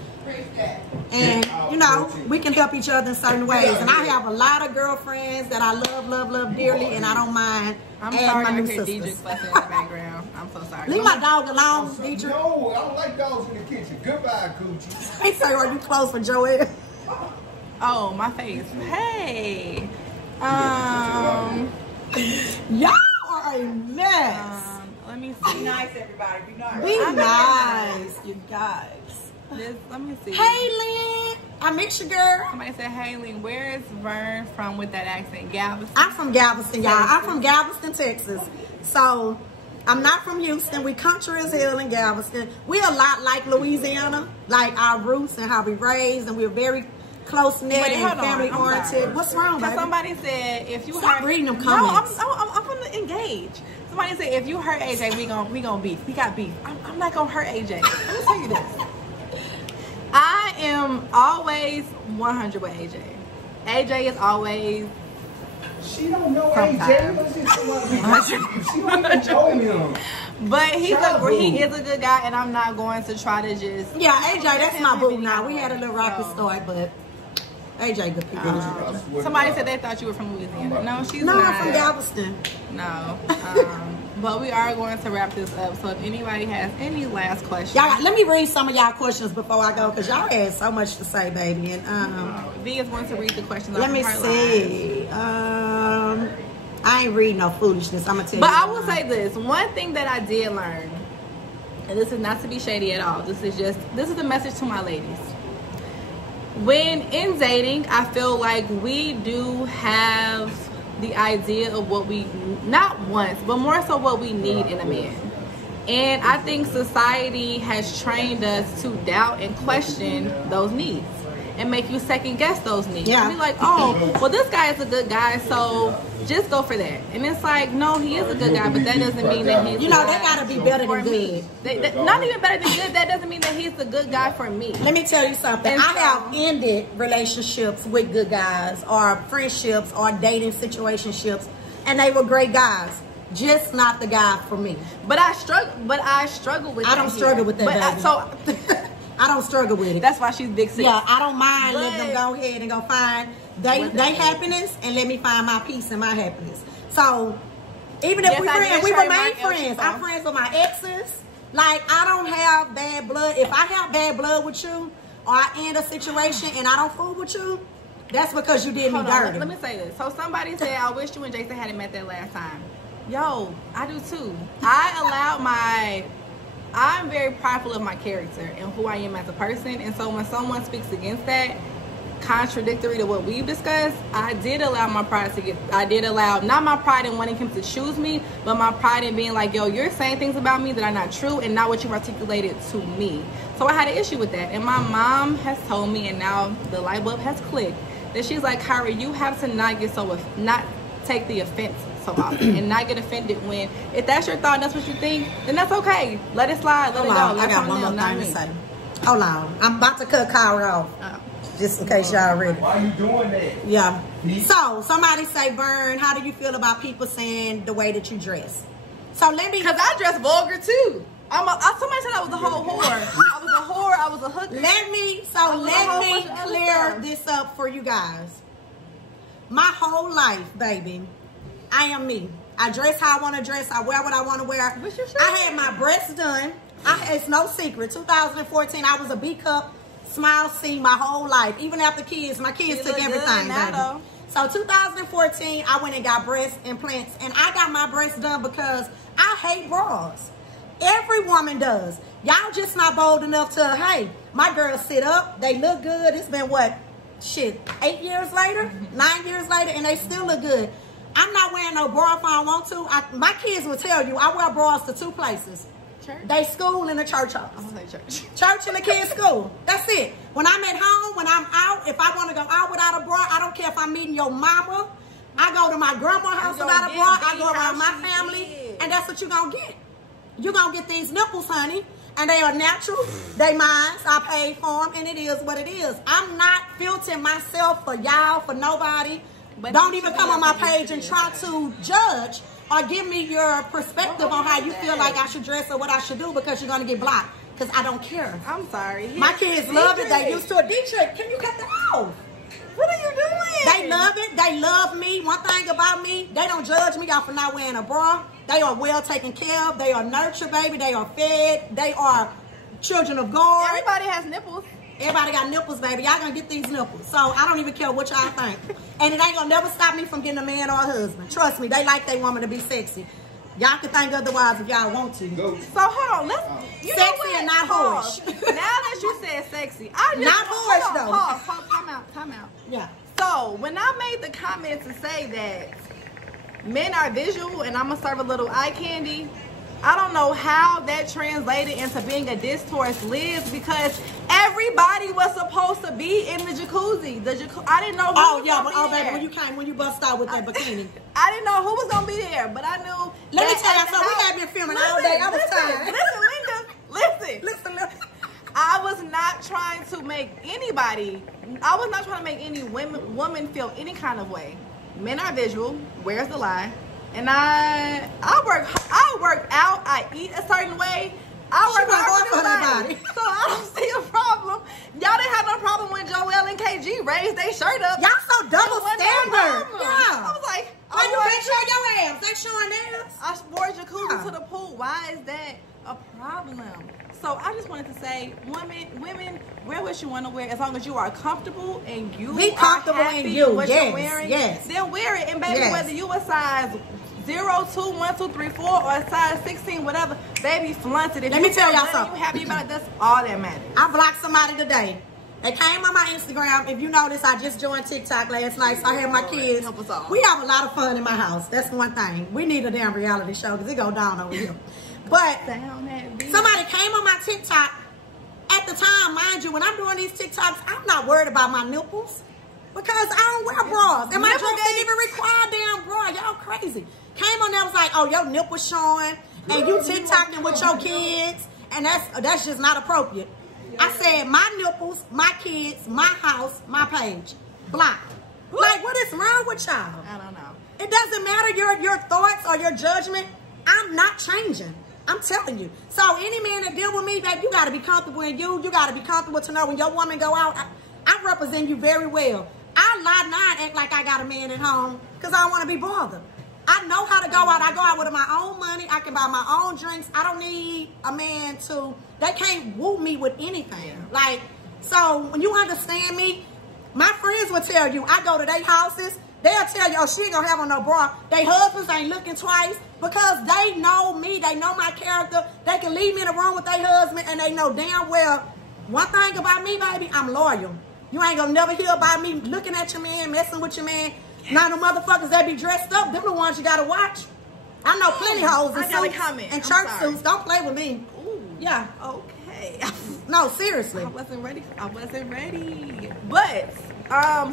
and, you know, we can help each other in certain ways. And I have a lot of girlfriends that I love dearly, and I don't mind adding my new sisters. Dietrich fussing in the background. I'm so sorry. Leave my dog alone, Dietrich. No, I don't like dogs in the kitchen. Goodbye, Coochie. They say, are you close for Joel? Oh, my face. Hey. Y'all are a mess. Let me Be nice, everybody. Be nice. Be nice, you guys. Let me see. Hey, Lynn. I miss you, girl. Somebody said, hey, Lynn, where is Vern from with that accent? Galveston? I'm from Galveston, y'all. I'm from Galveston, Texas. So, I'm not from Houston. We country as hell in Galveston. We're a lot like Louisiana, like our roots and how we raised, and we're very close-knit and family-oriented. What's wrong, baby? Somebody said, if you Stop reading them comments. No, I'm going to engage. Somebody said, if you hurt AJ, we gonna beef. We got beef. I'm not going to hurt AJ. Let me tell you this. I am always 100 with AJ. AJ is always... She don't know AJ. She don't know him. But he is a good guy, and I'm not going to try to just... Yeah, AJ, that's my boo now. We had a little rocky start, but AJ good people. Somebody said they thought you were from Louisiana. No, she's not. No, I'm from Galveston. No. But we are going to wrap this up. So if anybody has any last questions... Y'all, let me read some of y'all questions before I go, because y'all had so much to say, baby. And V is going to read the questions. Let me see. I ain't reading no foolishness. I'm going to tell you. But I will say this. One thing that I did learn, and this is not to be shady at all. This is the message to my ladies. When in dating, I feel like we do have the idea of what we, not once, but more so what we need in a man. And I think society has trained us to doubt and question those needs and make you second guess those needs. Yeah. And be like, oh, well, this guy is a good guy, so just go for that. And it's like, no, he is a good guy, but that doesn't mean that he's they gotta be better than good. Not even better than good. That doesn't mean that he's the good guy for me. Let me tell you something. And I have ended relationships with good guys, or friendships, or dating situationships, and they were great guys. Just not the guy for me. But I struggle with. I don't struggle with that. I don't struggle with it. That's why she's big 6. Yeah, I don't mind letting them go ahead and go find they happiness, and let me find my peace and my happiness. So even if we friends, we remain friends. I'm friends with my exes. Like, I don't have bad blood. If I have bad blood with you, or I end a situation and I don't fool with you, that's because you did me dirty. Let me say this. So somebody said, I wish you and Jason hadn't met that last time. Yo, I do too. I'm very prideful of my character and who I am as a person. And so when someone speaks against that, contradictory to what we've discussed, I did allow my pride to get, not my pride in wanting him to choose me, but my pride in being like, yo, you're saying things about me that are not true and not what you articulated to me. So I had an issue with that. And my mom has told me, and now the light bulb has clicked, that she's like, Kyra, you have to not take the offense so often and not get offended when, if that's your thought and that's what you think, then that's okay. Let it slide. Let it go. I got one more thing to say. Hold on. I'm about to cut Kyra off. Just in case y'all ready. Why are you doing that? Yeah. So, somebody say, Vern, how do you feel about people saying the way that you dress? So, let me... Because I dress vulgar, too. Somebody said I was a whole whore. I was a whore. I was a hooker. Let me clear this up for you guys. My whole life, baby, I am me. I dress how I want to dress. I wear what I want to wear. What's your shirt? I had my breasts done. It's no secret. 2014, I was a B cup, smile C my whole life. Even after kids, my kids took everything, baby. So 2014, I went and got breast implants. And I got my breasts done because I hate bras. Every woman does. Y'all just not bold enough to, hey, my girls sit up. They look good. It's been what? Shit, 8 years later? 9 years later, and they still look good. I'm not wearing no bra if I don't want to. My kids will tell you, I wear bras to 2 places. Church? They school and the church house. I'm gonna say church. Church and the kids' school. That's it. When I'm at home, when I'm out, if I want to go out without a bra, I don't care if I'm meeting your mama. I go to my grandma's house without a bra. I go around my family, and that's what you're going to get. You're going to get these nipples, honey, and they are natural. They mine. I paid for them, and it is what it is. I'm not filtering myself for y'all, for nobody. But don't even come on my page and try to judge or give me your perspective on how you feel like I should dress or what I should do, because you're going to get blocked. Because I don't care. I'm sorry. My kids love it. They used to it. Dietrich, can you cut that off? What are you doing? They love it. They love me. One thing about me, they don't judge me off for not wearing a bra. They are well taken care of. They are nurtured, baby. They are fed. They are children of God. Everybody has nipples. Everybody got nipples, baby. Y'all gonna get these nipples. So I don't even care what y'all think. And it ain't gonna never stop me from getting a man or a husband. Trust me, they like their woman to be sexy. Y'all can think otherwise if y'all want to. Go. So hold on, let's. You know Sexy what? and not Pause. whorish. Now that you said sexy, I just Not whorish, hold on, though. Pause. Time out. Yeah. So when I made the comment to say that men are visual and I'm gonna serve a little eye candy, I don't know how that translated into being a diss towards Liz because everybody was supposed to be in the jacuzzi. I didn't know who was gonna be there. When you bust out with that bikini. I didn't know who was gonna be there, but I knew. Let me tell you, so we have been filming all day. I was tired. Listen, Linda, listen. I was not trying to make any woman feel any kind of way. Men are visual. Where's the lie? And I work out. I eat a certain way. I work hard for everybody. So I don't see a problem. Y'all didn't have no problem when Joel and KG raised their shirt up. Y'all so double standard. Yeah. I was like, why you can't show your ass? They showing theirs. I wore jacuzzi to the pool. Why is that a problem? So I just wanted to say, women, wear what you want to wear as long as you are comfortable and you be comfortable are happy in you. what you're wearing. Yes. Then wear it, and baby, whether you a size 0, 2, 1, 2, 3, 4 or a size 16, whatever, baby, flaunt it. If Let me tell y'all something. You happy about it, that's all that matters. I blocked somebody today. They came on my Instagram. If you notice, I just joined TikTok last night, so I had my kids. Help us all. We have a lot of fun in my house. That's one thing. We need a damn reality show because it go down over here. But somebody came on my TikTok. At the time, mind you, when I'm doing these TikToks, I'm not worried about my nipples because I don't wear bras. And my dress didn't even require damn bra. Y'all crazy. Came on there, was like, oh, your nipples showing, and you TikToking with your kids, and that's just not appropriate. I said, my nipples, my kids, my house, my page. Blocked. Like, what is wrong with y'all? I don't know. It doesn't matter your thoughts or your judgment. I'm not changing. I'm telling you. So any man that deal with me, babe, you got to be comfortable in you. You got to be comfortable to know when your woman go out, I represent you very well. I lie not act like I got a man at home because I don't want to be bothered. I know how to go out. I go out with my own money. I can buy my own drinks. I don't need a man to, they can't woo me with anything. Like, so when you understand me, my friends will tell you, I go to their houses, they'll tell you, oh, she ain't gonna have on no bra. Their husbands ain't looking twice because they know me. They know my character. They can leave me in a room with their husband and they know damn well, one thing about me, baby, I'm loyal. You ain't gonna never hear about me looking at your man, messing with your man. Now the motherfuckers that be dressed up, them the ones you gotta watch. I know plenty hoes in suits and church suits. Don't play with me. Ooh, yeah. Okay. No, seriously. I wasn't ready. But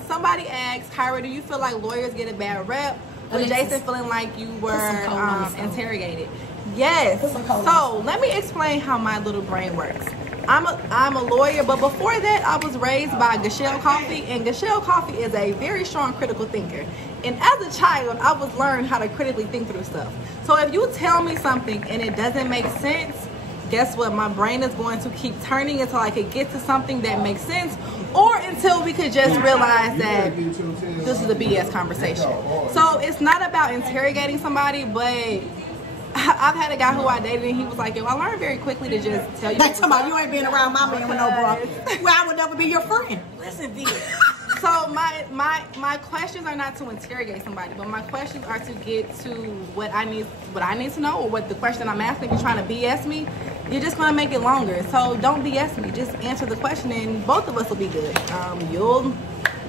somebody asked, Kyra, do you feel like lawyers get a bad rep? With Jason feeling like you were interrogated? Yes. So let me explain how my little brain works. I'm a lawyer, but before that, I was raised by Gashelle Coffee, and Gashelle Coffee is a very strong critical thinker. And as a child, I was learned how to critically think through stuff. So if you tell me something and it doesn't make sense, guess what? My brain is going to keep turning until I could get to something that makes sense, or until we could just realize that this is a BS conversation. So it's not about interrogating somebody, but I've had a guy who I dated and he was like, yo, I learned very quickly to just tell you. Like, somebody, you ain't been around my man with no bra. Well, I would never be your friend. Listen, V. So my questions are not to interrogate somebody, but my questions are to get to what I need to know, or what the question I'm asking. If you're trying to BS me, you're just gonna make it longer. So don't BS me. Just answer the question, and both of us will be good. You'll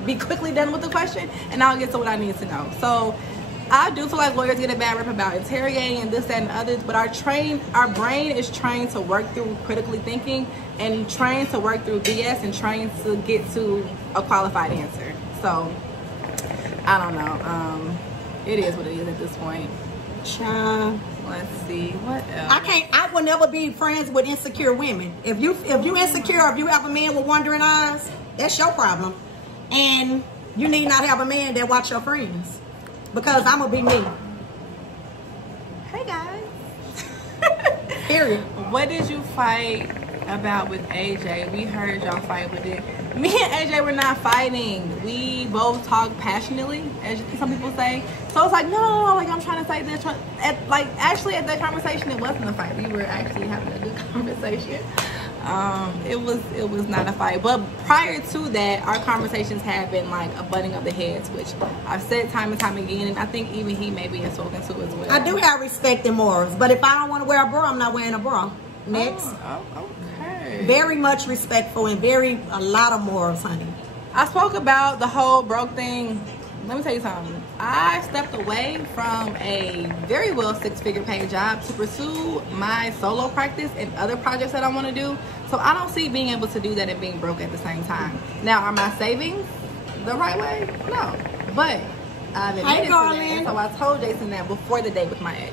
be quickly done with the question, and I'll get to what I need to know. So I do feel like lawyers get a bad rep about interrogating and this, that, and others, but our brain is trained to work through critically thinking and trained to work through BS and trained to get to a qualified answer. So I don't know. It is what it is at this point. Child. Let's see what else. I will never be friends with insecure women. If you insecure, if you have a man with wandering eyes, that's your problem. And you need not have a man that watch your friends. Because I'm gonna be me. Hey guys. Period. What did you fight about with AJ? We heard y'all fight with it. Me and AJ were not fighting. We both talk passionately, as some people say. So it's like, no, like I'm trying to say this. Actually at that conversation, it wasn't a fight. We were actually having a good conversation. It was not a fight. But prior to that, our conversations have been like a butting of the heads, which I've said time and time again, and I think even he maybe has spoken to as well. I do have respect and morals, but if I don't want to wear a bra, I'm not wearing a bra. Next. Oh, okay. Very much respectful and a lot of morals, honey. I spoke about the whole broke thing. Let me tell you something. I stepped away from a very well six-figure paid job to pursue my solo practice and other projects that I want to do. So I don't see being able to do that and being broke at the same time. Now, are my savings the right way? No. But I've admitted to that. So I told Jason that before the date with my ex.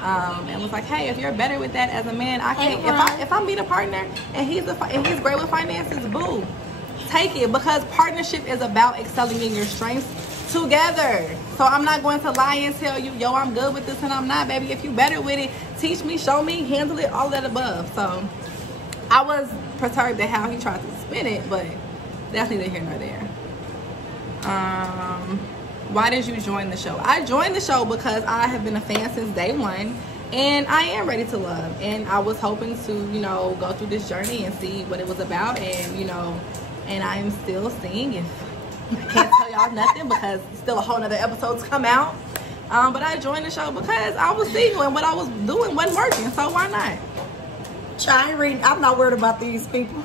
And was like, hey, if you're better with that as a man, I can't. If I meet a partner and he's great with finances, boo, take it, because partnership is about excelling in your strengths together. So I'm not going to lie and tell you, yo, I'm good with this and I'm not, baby. If you better with it, teach me, show me, handle it, all that above. So I was perturbed at how he tried to spin it, but that's neither here nor there. Why did you join the show? I joined the show because I have been a fan since day one, and I am ready to love. And I was hoping to, you know, go through this journey and see what it was about, and, you know, and I'm still seeing it. I can't tell y'all nothing because still a whole nother episode to come out. But I joined the show because I was single and what I was doing wasn't working, so why not? I'm not worried about these people.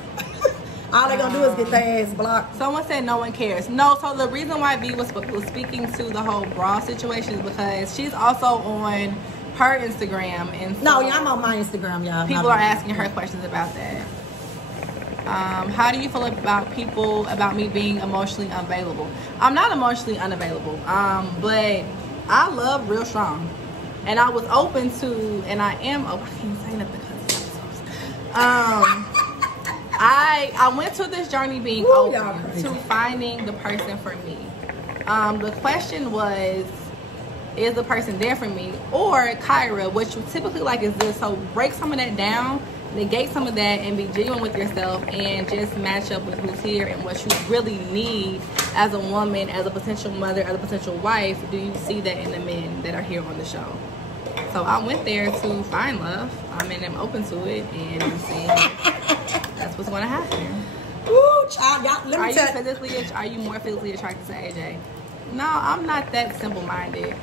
All they're gonna do is get their ass blocked. Someone said no one cares. No, so the reason why V was speaking to the whole bra situation is because she's also on her Instagram, and so no, yeah, I'm on my Instagram, y'all. People are asking her questions about that. How do you feel about me being emotionally unavailable? I'm not emotionally unavailable, but I love real strong, and I was open to, and I am open. I can't say nothing because I went to this journey being open to finding the person for me. The question was, is the person there for me? Or Kyra, what you typically like is this. So break some of that down, negate some of that, and be genuine with yourself and just match up with who's here and what you really need as a woman, as a potential mother, as a potential wife. Do you see that in the men that are here on the show? So I went there to find love. And I'm open to it, and I'm saying that's what's going to happen. Ooh, child, y'all, Are you more physically attracted to AJ? No, I'm not that simple-minded.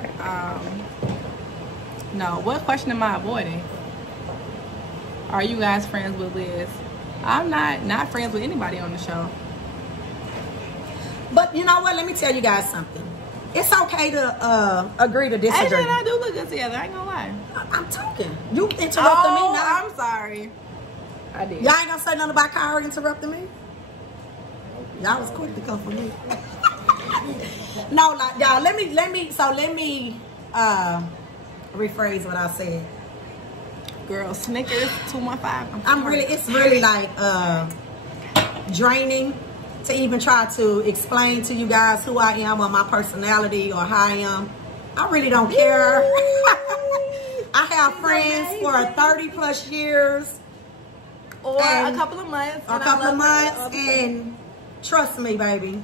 No. What question am I avoiding? Are you guys friends with Liz? I'm not friends with anybody on the show. But you know what? Let me tell you guys something. It's okay to agree to disagree. AJ and I do look good together. I ain't gonna lie. I'm talking. You interrupted me now. I'm sorry. I did. Y'all ain't gonna say nothing about Kyra interrupting me? Y'all was quick to come for me. No, like, y'all, let me rephrase what I said. Girl, Snickers 215. It's really like draining to even try to explain to you guys who I am or my personality or how I am. I really don't care. I have friends for 30 plus years. Or a couple of months. And trust me, baby.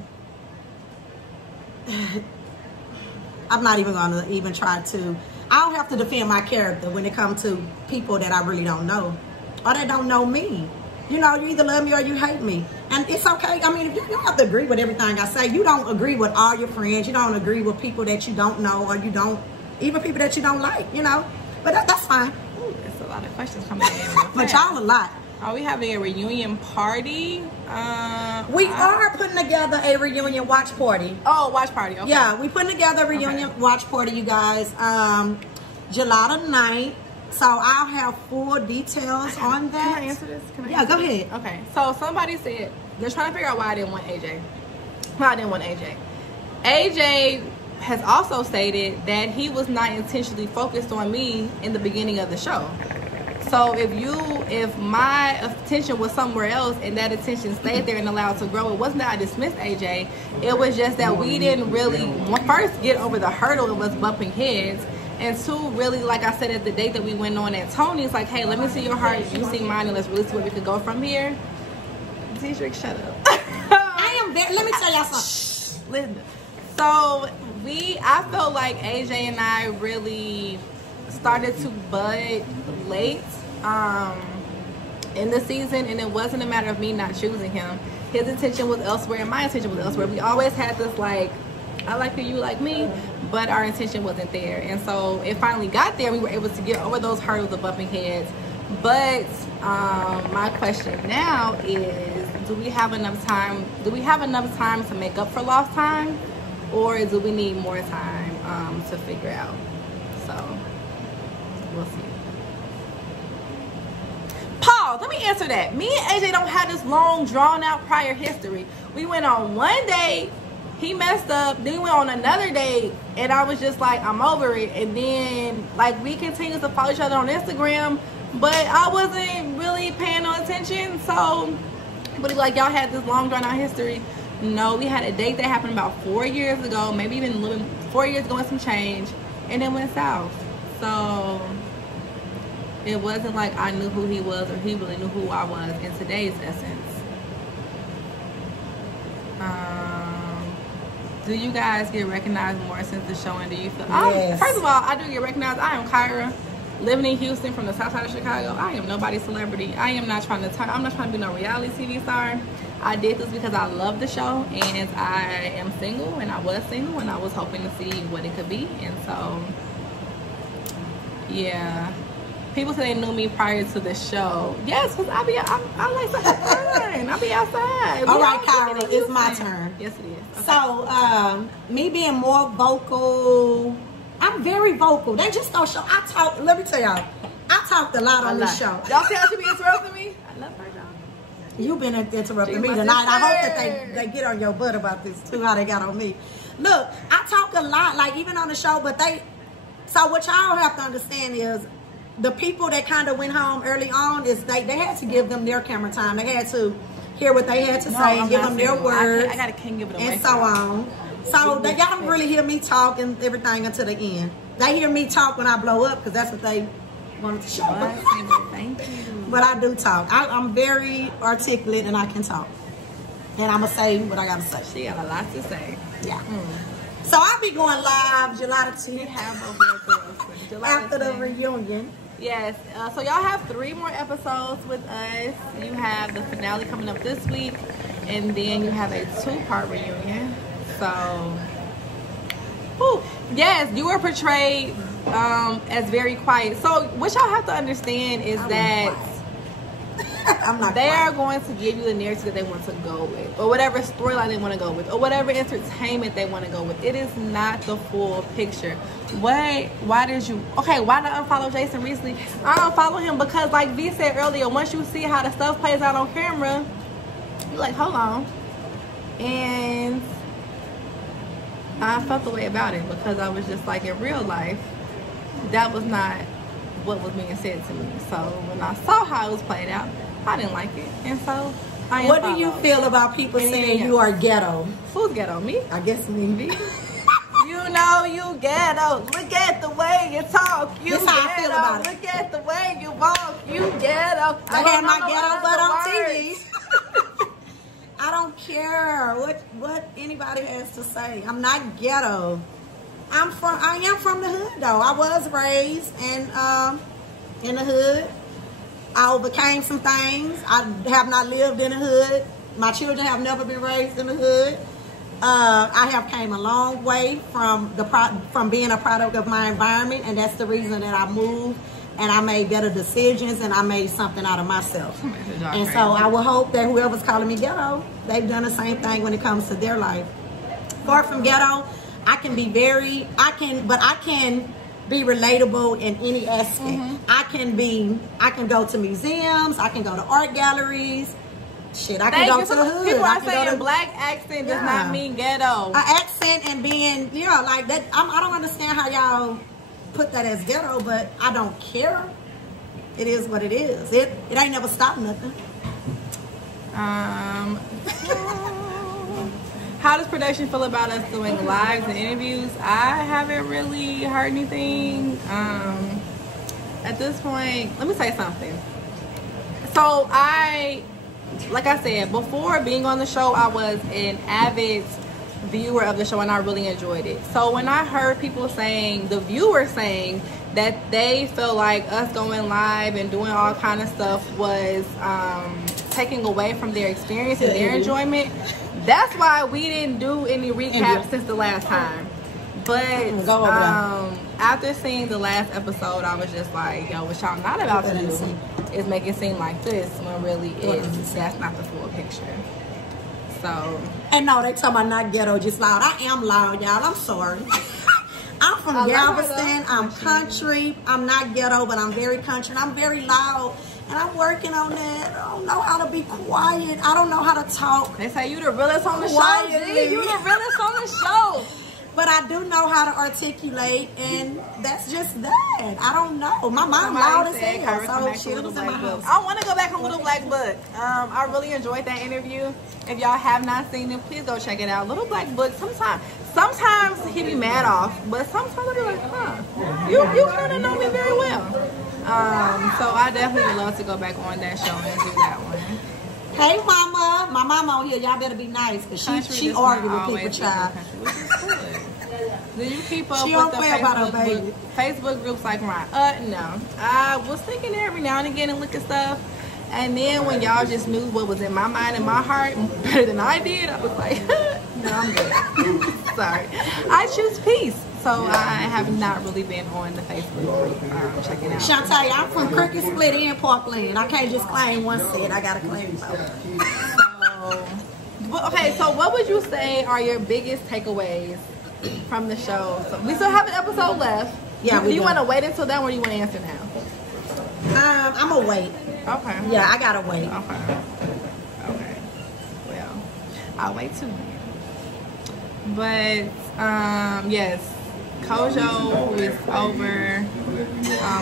I'm not even gonna try to. I don't have to defend my character when it comes to people that I really don't know or that don't know me. You know, you either love me or you hate me. And it's okay. I mean, you don't have to agree with everything I say. You don't agree with all your friends. You don't agree with people that you don't know, or even people that you don't like, you know. But that's fine. Ooh, there's a lot of questions coming in. But y'all a lot. Are we having a reunion party? We are putting together a reunion watch party. Oh, watch party. Okay. Yeah, we putting together a reunion watch party, you guys. July the 9th. So I'll have full details on that. Can I answer this? Go ahead. Okay. So somebody said they're trying to figure out why I didn't want AJ. AJ has also stated that he was not intentionally focused on me in the beginning of the show. So if my attention was somewhere else and that attention stayed there and allowed to grow, it wasn't that I dismissed AJ. It was just that we didn't really first get over the hurdle of us bumping heads. And two, really, like I said at the date that we went on at Tony's, like, hey, let me see your heart, you see mine, and let's really see where we could go from here. Cedric, shut up. Let me tell y'all something. Listen. So I felt like AJ and I really started to bud late. in the season, and it wasn't a matter of me not choosing him. His intention was elsewhere and my intention was elsewhere. We always had this like, I like you, you like me, but our intention wasn't there. And so it finally got there. We were able to get over those hurdles of bumping heads. But my question now is, do we have enough time? Do we have enough time to make up for lost time, or do we need more time to figure out? So we'll see. Pause. Let me answer that. Me and AJ don't have this long, drawn-out prior history. We went on one date. He messed up. Then we went on another date, and I was just like, I'm over it. And then, like, we continued to follow each other on Instagram, but I wasn't really paying no attention. So, but like, y'all had this long, drawn-out history. No, we had a date that happened about 4 years ago, maybe even a little bit, 4 years ago and some change, and it went south. So it wasn't like I knew who he was or he really knew who I was in today's essence. Do you guys get recognized more since the show, and do you feel... Yes. First of all, I do get recognized. I am Kyra, living in Houston from the south side of Chicago. I am nobody's celebrity. I am not trying to turn... I'm not trying to be no reality TV star. I did this because I love the show, and I am single, and I was single, and I was hoping to see what it could be. And so, yeah. People say they knew me prior to the show. Yes, because I like something fun. I be outside. All right, Kyra, it's my turn. Yes, it is. Okay. So, me being more vocal, I'm very vocal. They just don't show. I talk, let me tell y'all, I talked a lot on this show. Y'all see how she be interrupting me? I love her, y'all. You've been interrupting me tonight. I hope that they get on your butt about this too, how they got on me. Look, I talk a lot, like even on the show, but so what y'all have to understand is, the people that kind of went home early on is they had to give them their camera time. They had to hear what they had to say and give them their words. I can't give it away. And so on. So y'all don't really hear me talk and everything until the end. They hear me talk when I blow up because that's what they wanted to show. Thank you. But I do talk. I'm very articulate and I can talk. And I'm going to say what I got to say. She got a lot to say. Yeah. So I'll be going live July the 10th. After the reunion. Yes, so y'all have 3 more episodes with us. You have the finale coming up this week, and then you have a 2-part reunion. So, yes, you were portrayed as very quiet. So what y'all have to understand is that they are going to give you the narrative that they want to go with, or whatever storyline they want to go with, or whatever entertainment they want to go with. It is not the full picture. Why did you unfollow Jason recently? I unfollow him because, like V said earlier, once you see how the stuff plays out on camera, you're like, hold on. And I felt the way about it because I was just like, in real life, that was not what was being said to me. So when I saw how it was played out, I didn't like it. And so I What do you feel about people saying you are ghetto? Who's ghetto? Me? I guess me. You know you ghetto. Look at the way you talk. You That's ghetto. how I feel about it. Look at the way you walk. You ghetto. I had my ghetto butt on TV. I don't care what anybody has to say. I'm not ghetto. I am from the hood though. I was raised in the hood. I overcame some things. I have not lived in the hood. My children have never been raised in the hood. I have came a long way from being a product of my environment, and that's the reason that I moved and I made better decisions and I made something out of myself. And so I will hope that whoever's calling me ghetto, they've done the same thing when it comes to their life. Far from ghetto, I can be be relatable in any aspect. I can go to museums, I can go to art galleries. Shit, I can go to the hood. People are saying black accent does not mean ghetto. An accent and being, like that. I don't understand how y'all put that as ghetto, but I don't care. It is what it is. It ain't never stopped nothing. How does production feel about us doing lives and interviews? I haven't really heard anything. At this point, let me say something. So like I said, before being on the show, I was an avid viewer of the show and I really enjoyed it. So when I heard people saying, the viewers saying that they feel like us going live and doing all kind of stuff was taking away from their experience and their enjoyment. That's why we didn't do any recaps since the last time. But after seeing the last episode, I was just like, yo, what y'all not about to do is make it seem like this when really that's not the full picture. So, and no, they talking about not ghetto, just loud. I am loud, y'all. I'm sorry. I'm from Galveston. I'm country. I'm not ghetto, but I'm very country. And I'm very loud. And I'm working on that. I don't know how to be quiet. I don't know how to talk. They say you the realest on the show, G. You the realest on the show. But I do know how to articulate, and that's just that. I don't know. My mom loud as hell, so she was in my house. I want to go back on Little Black Book. I really enjoyed that interview. If y'all have not seen it, please go check it out. Little Black Book. Sometimes he be mad off, but sometimes I be like, huh, you kind of know me very well. So I definitely would love to go back on that show and do that one. Hey, mama. My mama on here. Y'all better be nice, because she argued with people, child. Do you keep up with the Facebook groups like mine? No. I was thinking every now and again and look at stuff. And then when y'all just knew what was in my mind and my heart better than I did, I was like, no, I'm good. Sorry. I choose peace. So I have not really been on the Facebook group checking out. Shantae, I'm from Cricket Split and Parkland. I can't just claim one set. I got to claim both. So what would you say are your biggest takeaways from the show? So we still have an episode left. Yeah. Do you want to wait until then, or do you want to answer now? I'm going to wait. Okay. Yeah, I got to wait. Okay. Well, I'll wait too. But, yes. Kojo is over.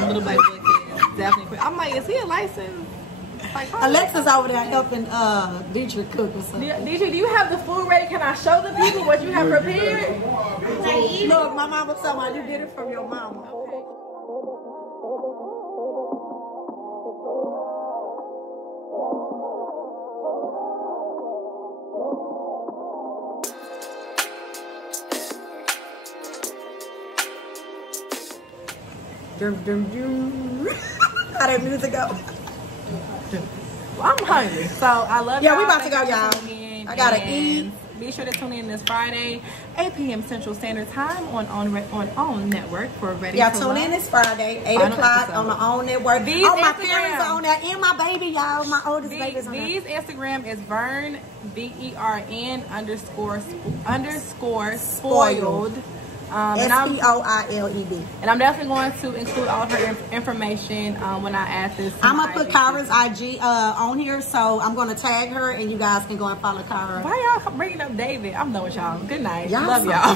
Little Black Book is definitely. I'm like, is he a licensed? Like, Alexa's over there helping Dietrich cook or something. Dietrich, do you have the food ready? Can I show the people what you have prepared? Look, my mama told me you get it from your mama. How that music go? Well, I'm hungry, so I love y'all. Yeah, we about to go, y'all. I gotta eat. Be sure to tune in this Friday, 8 p.m. Central Standard Time on OWN Network for Ready to tune in this Friday, 8 o'clock on the OWN Network. My parents are on there, and my baby, y'all. My oldest baby's on there. V's Instagram is Vern, VERN _ spoiled. SPOILED. And I'm definitely going to include all of her information when I add this. I'm going to put Kyra's IG on here, so I'm going to tag her, and you guys can go and follow Kyra. Why y'all bringing up David? I'm done with y'all. Good night. Love y'all.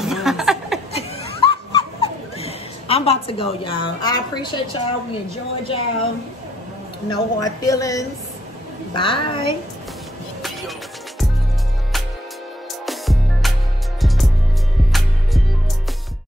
I'm about to go, y'all. I appreciate y'all. We enjoyed y'all. No hard feelings. Bye.